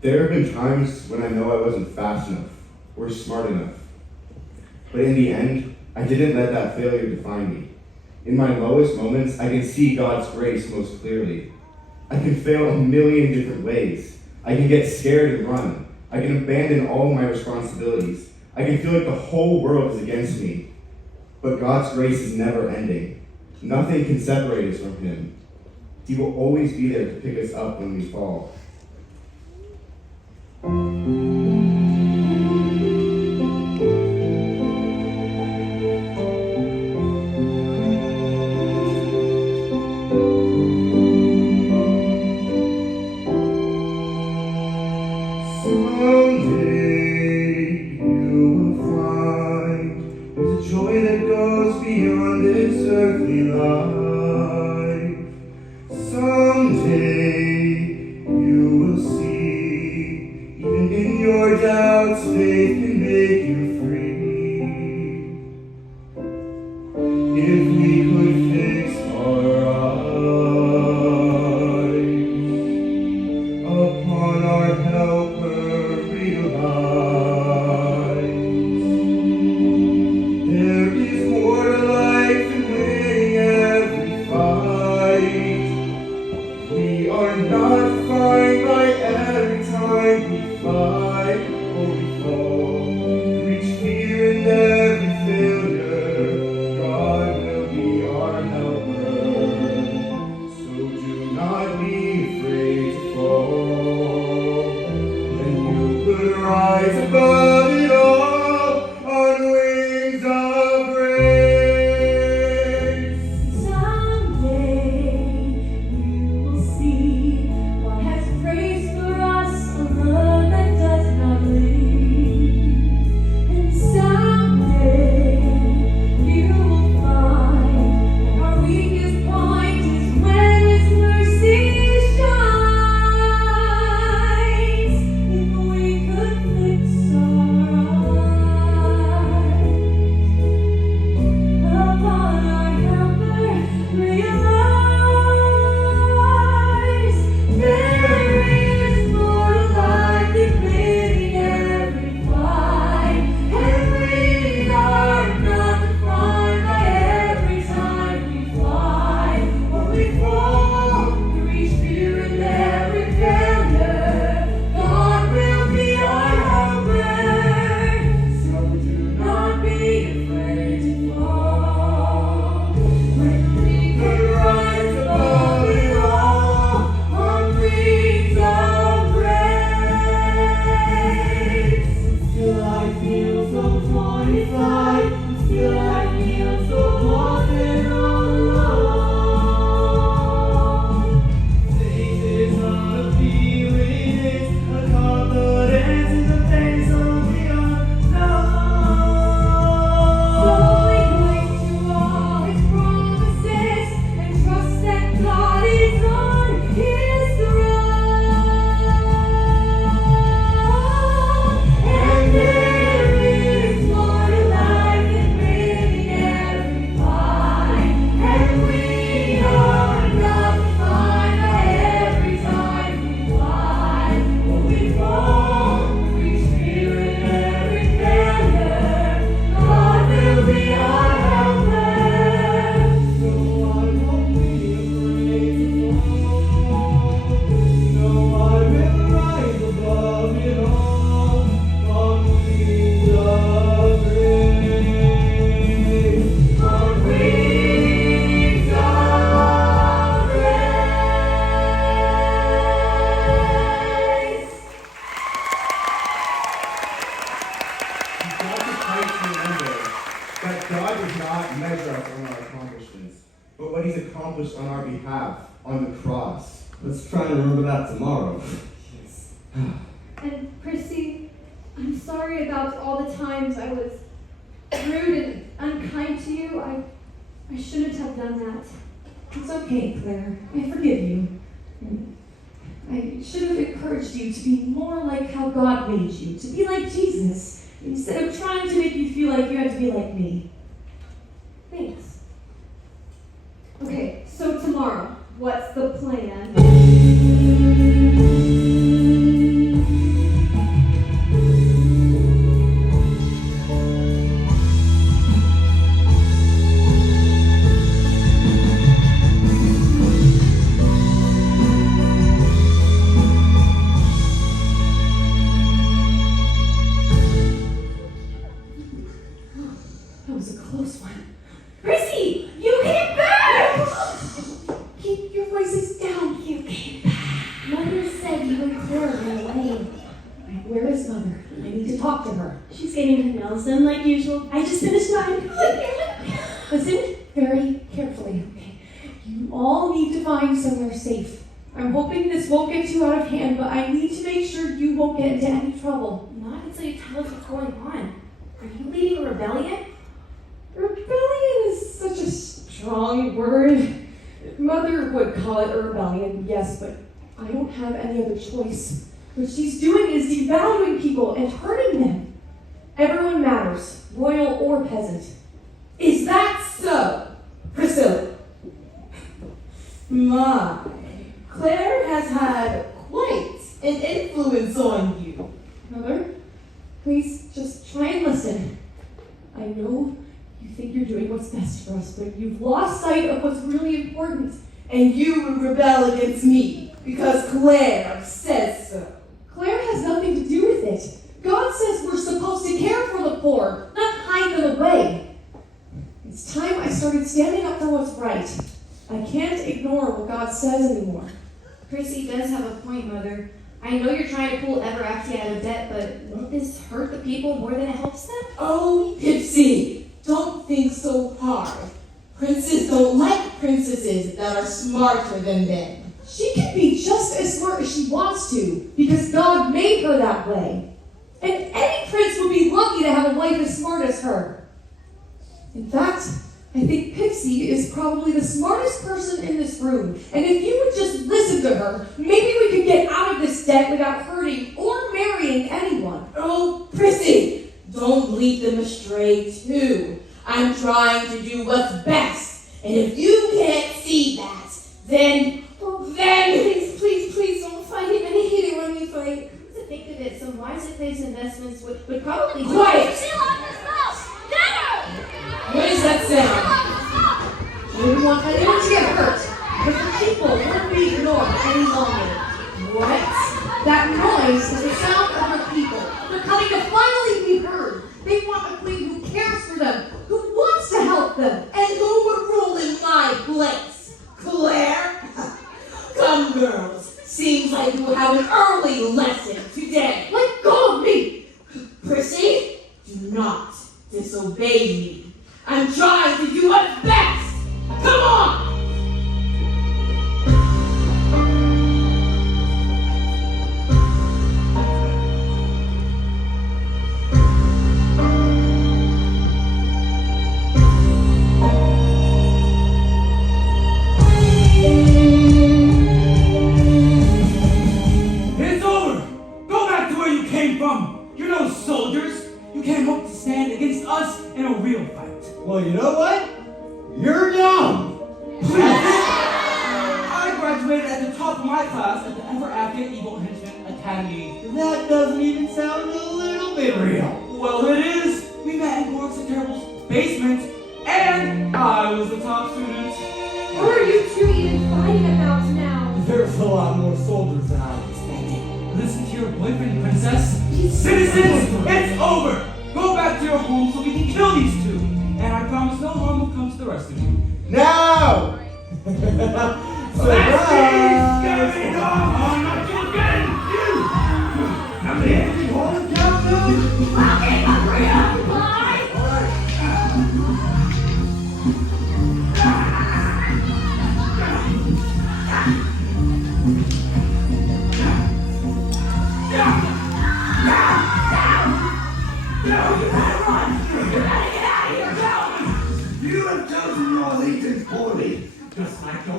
There have been times when I know I wasn't fast enough or smart enough. But in the end, I didn't let that failure define me. In my lowest moments, I can see God's grace most clearly. I can fail a million different ways. I can get scared and run. I can abandon all my responsibilities. I can feel like the whole world is against me. But God's grace is never ending. Nothing can separate us from Him. He will always be there to pick us up when we fall. Someday you will find there's a joy that goes beyond this earthly life. Someday you will see, even in your doubts, faith can make you free. If we could fix our eyes upon our helper, there is more to life than winning every fight. We are not defined by every time we fight or we fall. Reach fear in every failure. God will be our helper. So do not be afraid to fall. When you could rise above it all on wings of grace. Someday you will see God has grace for us, a love that does not leave. And someday you will find our weakest point is when His mercy shines. If we could fix our eyes upon our helper, realize there is more to life than winning every fight, and we are not defined by every time we fly or we fall. To reach fear in every failure, God will be our helper. So do not be afraid to fall. When we can rise above it all on wings of grace. Still I feel so mortified, still I feel so lost and all alone. Faith is not a feeling, it's a confidence in the face of the unknown. So we cling to all His promises and trust that God is on His throne. And there is more to life than winning every fight, and we are not defined by every time we fly or we fall. Reach fear in every failure. God will be our helper. So I won't be afraid to fall. No, I will rise above it all on wings of grace. On wings of grace. You've got to try to remember that God does not measure us on our accomplishments, but what He's accomplished on our behalf on the cross. Let's try and remember that tomorrow. And Chrissy, I'm sorry about all the times I was rude and unkind to you. I shouldn't have done that. It's okay, Claire. I forgive you. And I should have encouraged you to be more like how God made you, to be like Jesus, instead of trying to make you feel like you had to be like me. Thanks. Okay, so tomorrow, what's the plan? That was a close one. Chrissy, you came back! Keep your voices down, you came back. Mother said you and Claire ran away. Where is Mother? I need to talk to her. She's getting her nails done like usual. I just finished mine. Listen very carefully, okay? You all need to find somewhere safe. I'm hoping this won't get too out of hand, but I need to make sure you won't get into any trouble. Not until you tell us what's going on. Are you leading a rebellion? Rebellion is such a strong word. Mother would call it a rebellion, yes, but I don't have any other choice. What she's doing is devaluing people and hurting them. Everyone matters, royal or peasant. Is that so, Priscilla? My, Claire has had quite an influence on you. Mother, please just try and listen. I know you think you're doing what's best for us, but you've lost sight of what's really important. And you would rebel against me because Claire says so. Claire has nothing to do with it. God says we're supposed to care for the poor, not hide them away. It's time I started standing up for what's right. I can't ignore what God says anymore. Chrissy does have a point, Mother. I know you're trying to pull Everacti out of debt, but won't this hurt the people more than it helps them? Oh, Pipsy, don't think so hard. Princes don't like princesses that are smarter than them. She can be just as smart as she wants to, because God made her that way. And any prince would be lucky to have a wife as smart as her. In fact, I think Pixie is probably the smartest person in this room. And if you would just listen to her, maybe we could get out of this debt without hurting or marrying anyone. Oh, Prissy, don't lead them astray too. I'm trying to do what's best. And if you can't see that, then Please don't fight him. I hate it when we fight. To think of it, some wisely placed investments would probably... Quiet! What is that sound? We don't want anyone to get hurt, but the people won't be ignored any longer. What? That noise is the sound of the people. They're coming to finally be heard. They want a queen who cares for them, who wants to help them. And who would rule in my place? Claire? Come, girls. Seems like you have an early lesson today. Let go of me! Prissy, do not disobey me. I'm trying to do what's best. Come on! It's over! Go back to where you came from! You're no soldiers! You can't hope to stand against us in a real fight. Well, you know what? You're dumb. I graduated at the top of my class at the Ever After Evil Henchman Academy. That doesn't even sound a little bit real. Well, it is. We met in Gorks and Terrible's basement, and I was the top student. What are you two even fighting about now? There's a lot more soldiers than I expected. Listen to your boyfriend, princess. Citizens, it's over! Go back to your home so we can kill these two. And I promise no harm will come to the rest of you. No! Let's get it on! Not you again! You! Now the end. Hold it down now. I'll keep a preoccupied. You have chosen your allegiance poorly, just like your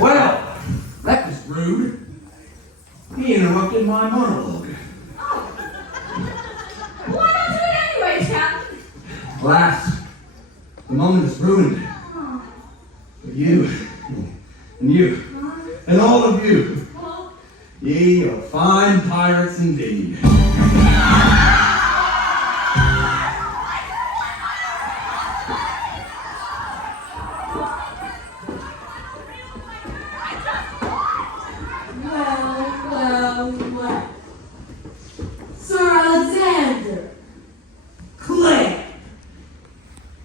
Well, that was rude. He interrupted my monologue. Why not do it anyway, Captain? Alas, the moment is ruined. For you, and you, and all of you. Ye are fine pirates indeed. Well. Sir Alexander. Claire.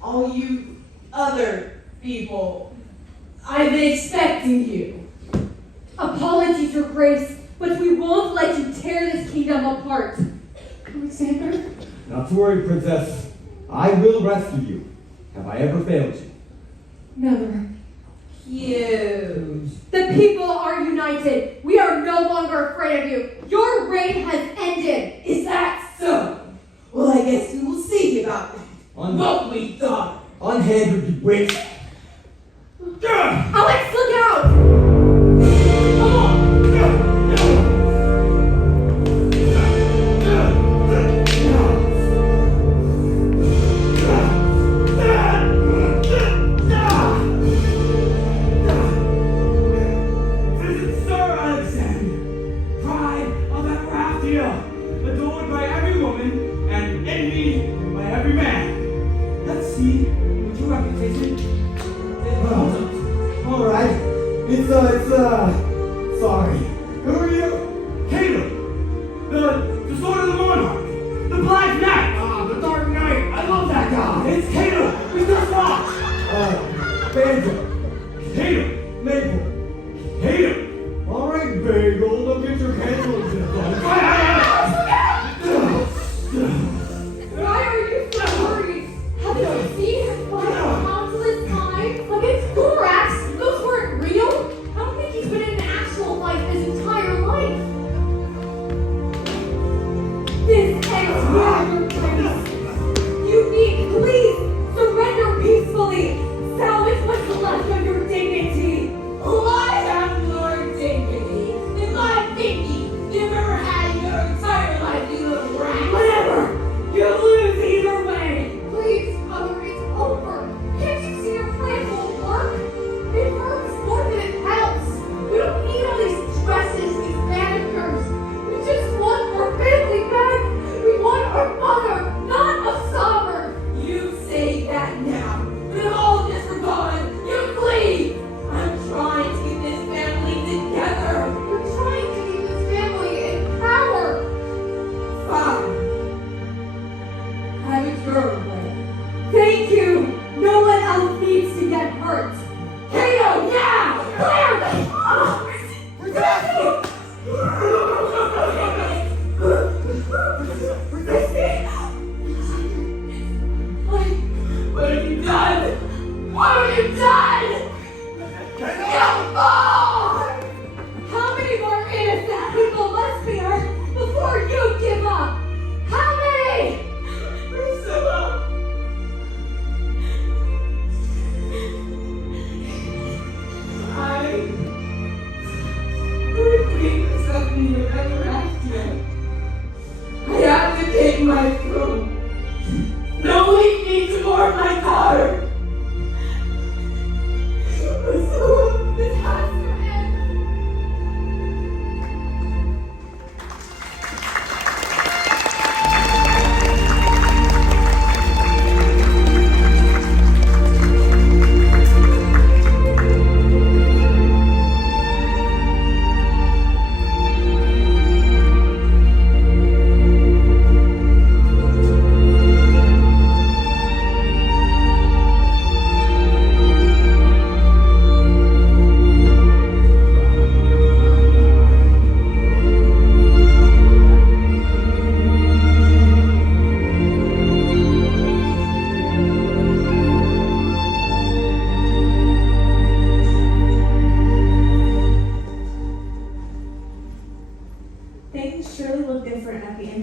All you other people. I've been expecting you. Apologies, Your Grace, but we won't let you tear this kingdom apart. Alexander? Not to worry, Princess. I will rescue you. Have I ever failed you? Never. Huge. The people are united. We are no longer afraid of you. Your reign has ended. Is that so? Well, I guess we will see about that. What we thought. Unhanded, you witch! Alex, look out! Visit Sir Alexander, pride of Ephrathia, adored by every woman and envied by every man. Let's see what your reputation is. All right. It's sorry. Who are you? Caleb, the sword of the monarch, the Black Knight. Ah, the Dark Knight. I love that guy. It's Caleb. We just watched. Banjo. Caleb. Maple. Caleb. All right, Bagel. Don't get your hands on this. Why are you so worried? Haven't you seen him fight countless times against Thorax? Those weren't real. I don't think he's been in an actual fight his entire life. This ends here, Your Grace. You need, please, surrender peacefully. Salvage what's left of your dignity. I have more dignity than my pinky you've ever had in your entire life, you little rat. Whatever. You lose either way. Please, Mother, it's over. Can't you see your plan won't work? It hurts more than it helps. We don't need all these dresses, these manicures. We just want our family back. We want our mother, not a sovereign. You say that now. With all disregard, you please. I'm trying to keep this family together. We're trying to keep this family in power. Fine. Have it your way. Thank you. No one else needs to get hurt. Kato, now! Clear! What have you done? What have you done? You fool! How many more innocent people must be hurt before you give up? How many? Priscilla! We're queen of something you've ever asked yet. I have to take my throne. No leave me to mourn my daughter. Priscilla, this has to end.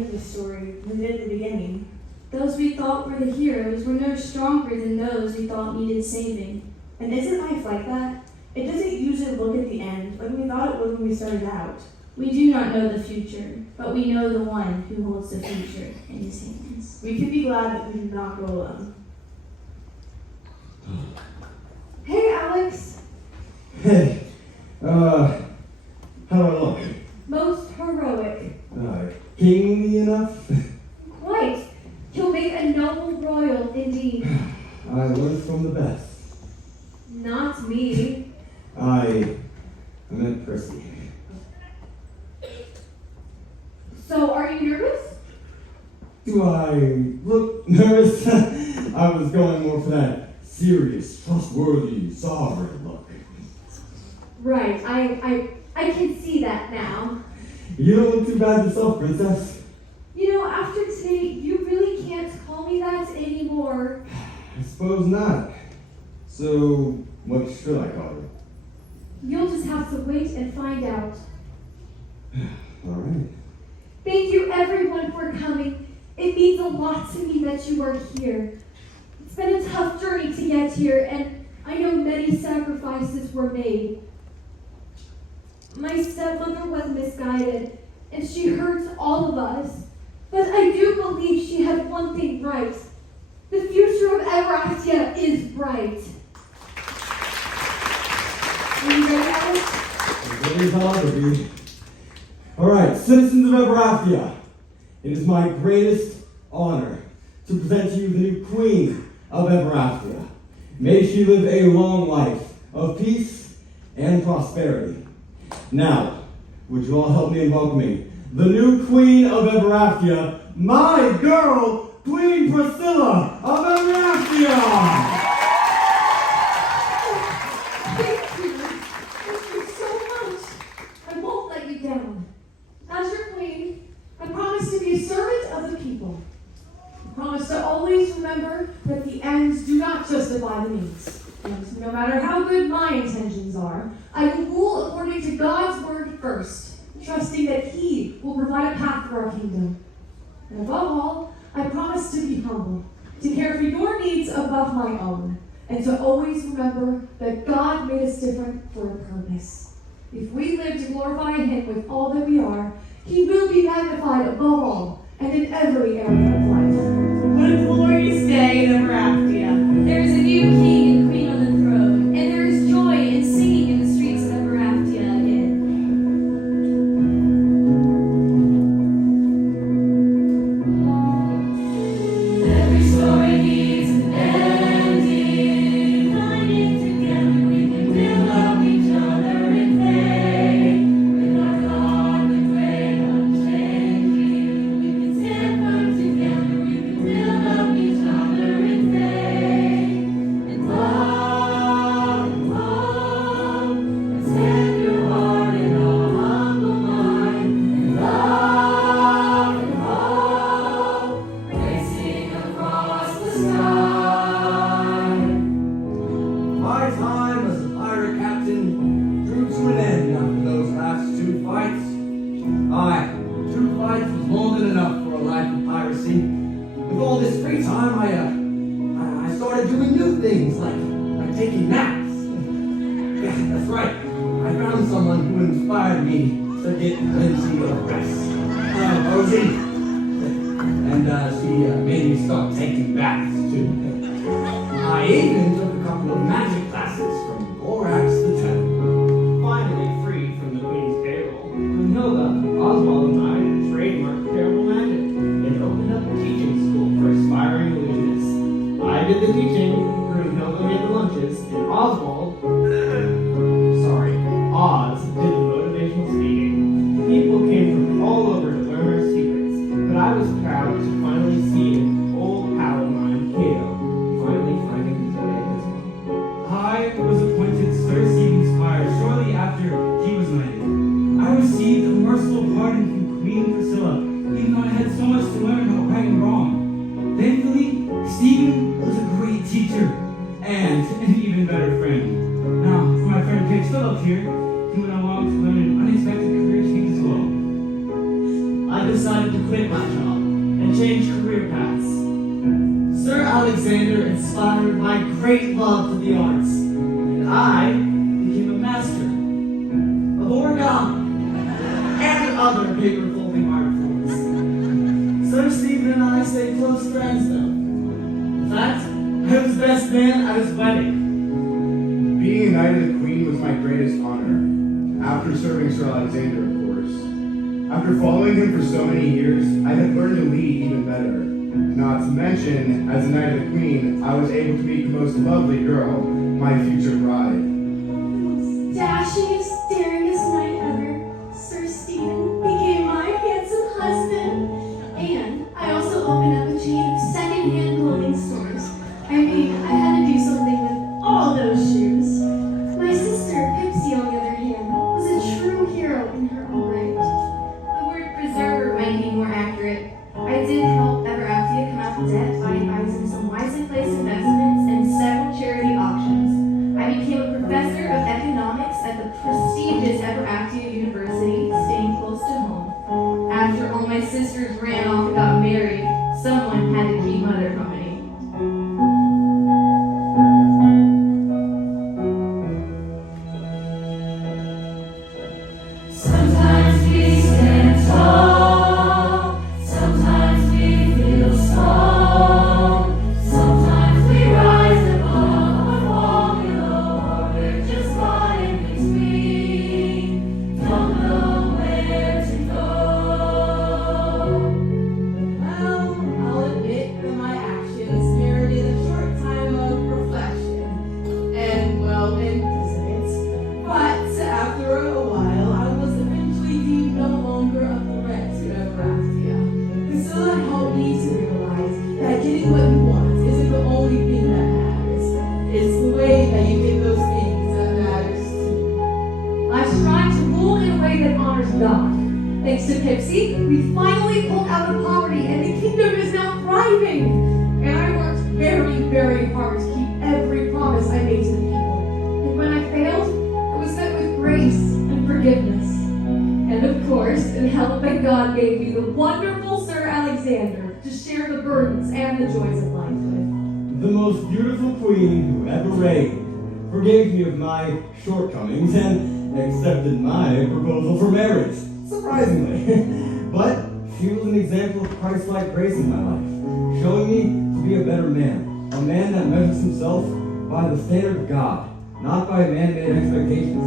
end of the story than we did at the beginning. Those we thought were the heroes were no stronger than those we thought needed saving. And isn't life like that? It doesn't usually look at the end like we thought it would when we started out. We do not know the future, but we know the one who holds the future in his hands. We can be glad that we did not go alone. Hey, Alex. Hey, how do I look? Most heroic. Kingly enough? Quite. You'll make a noble royal indeed. I learned from the best. Not me. I meant Percy. So, are you nervous? Do I look nervous? I was going more for that serious, trustworthy, sovereign look. Right. I can see that now. You don't look too bad yourself, princess. You know, after today, you really can't call me that anymore. I suppose not. So, what should I call you? You'll just have to wait and find out. All right. Thank you, everyone, for coming. It means a lot to me that you are here. It's been a tough journey to get here, and I know many sacrifices were made. My stepmother was misguided, and she hurt all of us. But I do believe she had one thing right. The future of Everaftia is bright. Are you ready, Alex? Very hard to be. All right, citizens of Everaftia, it is my greatest honor to present to you the new Queen of Everaftia. May she live a long life of peace and prosperity. Now, would you all help me in welcoming the new Queen of Everaftia, my girl, Queen Priscilla of Everaftia! Thank you. Thank you so much. I won't let you down. As your queen, I promise to be a servant of the people. I promise to always remember that the ends do not justify the means. And no matter how good my intentions are, I will rule according to God's word first, trusting that He will provide a path for our kingdom. And above all, I promise to be humble, to care for your needs above my own, and to always remember that God made us different for a purpose. If we live to glorify Him with all that we are, He will be magnified above all and in every area of life. What a glorious day in Everaftia. There is a new king and queen on the throne, and there is joy and singing in the streets of Everaftia again. Every story needs an ending. Binding together, we can build up each other in faith. With our God, the great unchanging, we can stand firm together. We can build up each other in faith. And love, a tender heart and a humble mind. And love and hope, racing across the sky. My time as a pirate captain drew to an end after those last two fights. Aye, 2 fights was more than enough for a life of piracy. With all this free time, I started doing new things like taking naps. Yeah, that's right. I found someone who inspired me to get plenty of rest. Rosie. And she made me start taking baths too. I even took a couple of magic classes from Borax the Tenor. Finally free from the Queen's payroll, Brunhilda, Oswald, and I trademarked terrible magic and opened up a teaching school for aspiring illusionists. I did the teaching, Brunhilda made the lunches, and Oswald, Oz, did the motivational speaking. People came from all over to learn our secrets, but I was proud to finally see an old pal of mine, Cato, finally finding his way as well. I was appointed Sir Stephen's Squire shortly after he was knighted. I received a merciful pardon from Queen Priscilla, even though I had so much to learn about right and wrong. Thankfully, Stephen was a great teacher and an even better friend. change career paths. Sir Alexander inspired my great love for the arts, and I became a master of origami and other paper-folding art forms. Sir Stephen and I stayed close friends, though. In fact, I was best man at his wedding. Being a knight of the Queen was my greatest honor, after serving Sir Alexander, of course. After following him for so many years, I had learned to lead even better. Not to mention, as a knight of the Queen, I was able to meet the most lovely girl, my future bride. The most dashingest, daringest knight ever, Sir Stephen became my handsome husband. And I also opened up a chain of second-hand clothing stores. I mean, I had to do something with all those shoes. My sister, Pipsy, on the other hand, was a true hero in her own right. The word preserver might be more accurate. I did help Everaftia come out of debt by advising some wisely placed investments and several charity auctions. I became a professor of economics at the prestigious Everaftia University, staying close to home. After all my sisters ran off and got married, someone had to keep mother company. Sometimes we stand tall, sometimes we feel small, sometimes we rise above or fall below, or we're just caught in between, don't know where to go. Well, I'll admit that my actions merited a short time of reflection and, well, imprisonment. But after a while, I was eventually deemed no longer a threat to Everaftia. Priscilla helped me to realize that getting what you want isn't the only thing that matters. It's the way that you get those things that matters too. I strive to rule in a way that honors God. Thanks to Pipsy, we finally pulled out of poverty and the kingdom is now thriving. And I worked very, very hard to keep every promise I made to the people. And when I failed, I was met with grace and forgiveness. And of course, in help that God gave me the wonderful Sir Alexander to share the burdens and the joys of life with. The most beautiful queen who ever reigned forgave me of my shortcomings and accepted my proposal for marriage, surprisingly. But she was an example of Christ-like grace in my life, showing me to be a better man, a man that measures himself by the standard of God, not by man-made expectations.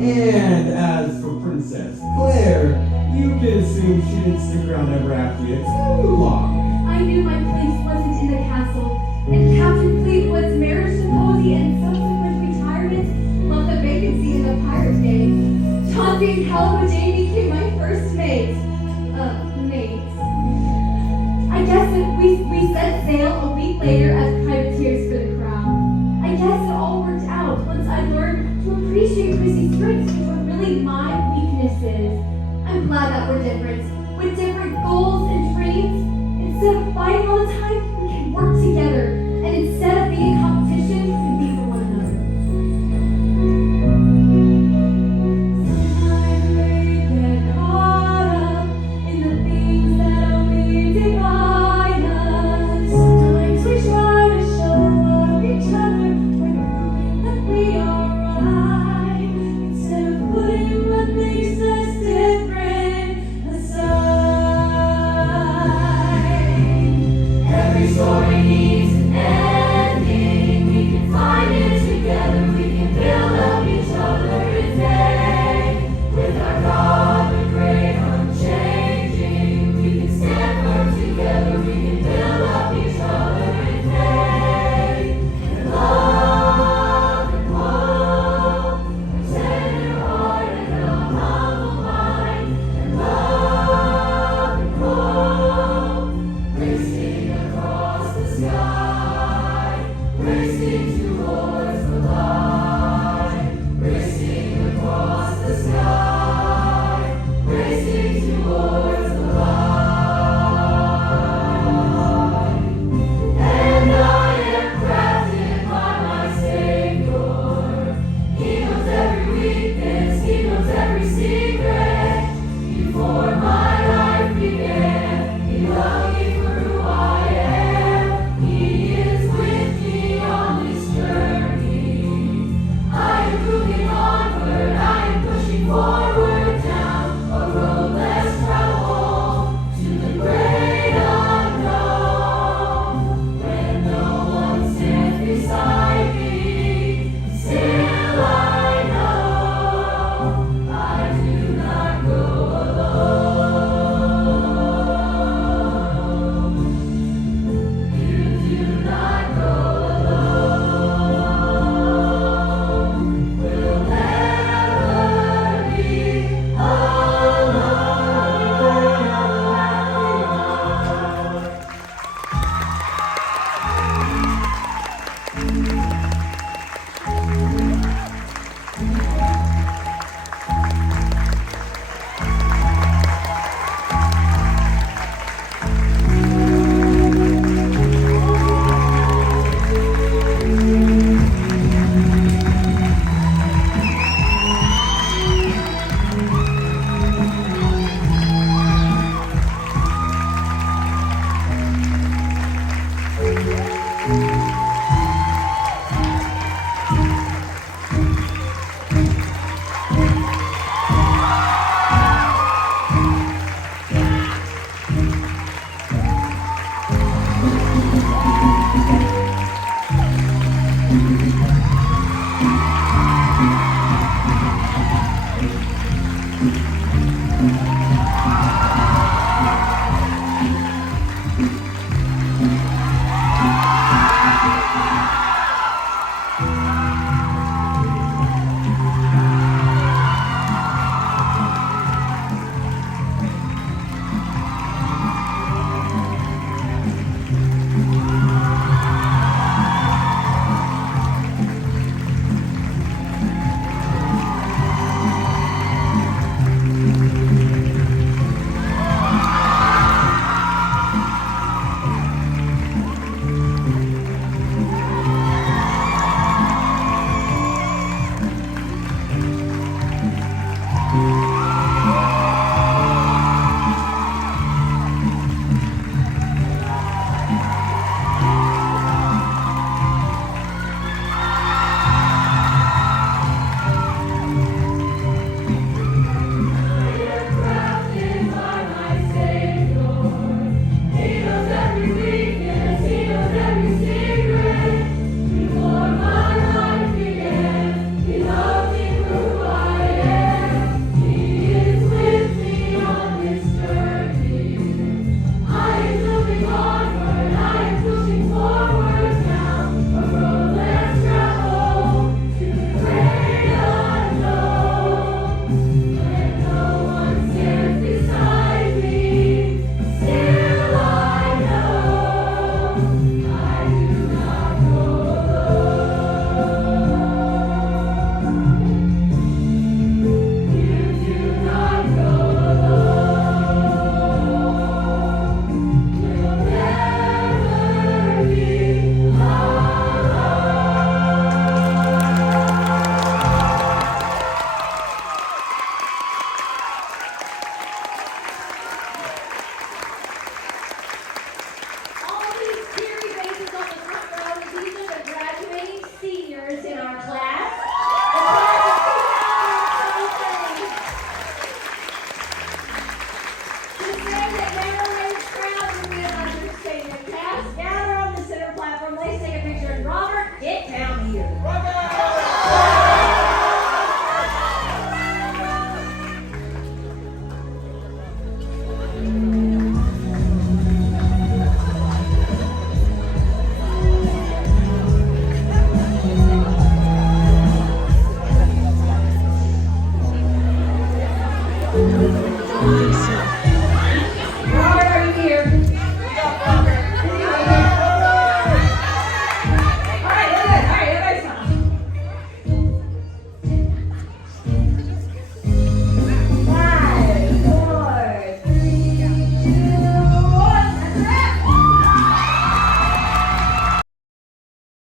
And as for Princess Claire, you can assume she didn't stick around ever after you too long. I knew my place wasn't in the castle, and Captain Fleetwood's marriage symposium and subsequent retirement left a vacancy in the pirate gang. Chauncey and Calamajay became my first mates. I guess that we set sail a week later as privateers for the crown. I guess it all worked out once I learned to appreciate Chrissy's strengths, which were really my weaknesses. I'm glad that we're different, with different goals and dreams. Instead of fighting all the time, we can work together. And instead of being in competition, we can be for one another. Sometimes we get caught up in the things that only divide us. Sometimes we try to show off each other when proving that we are right. Instead of putting what makes us different aside. Every story needs an ending. We can find it together. We can build up each other a day. With our God, the great unchanging. We can stand firm together. We can build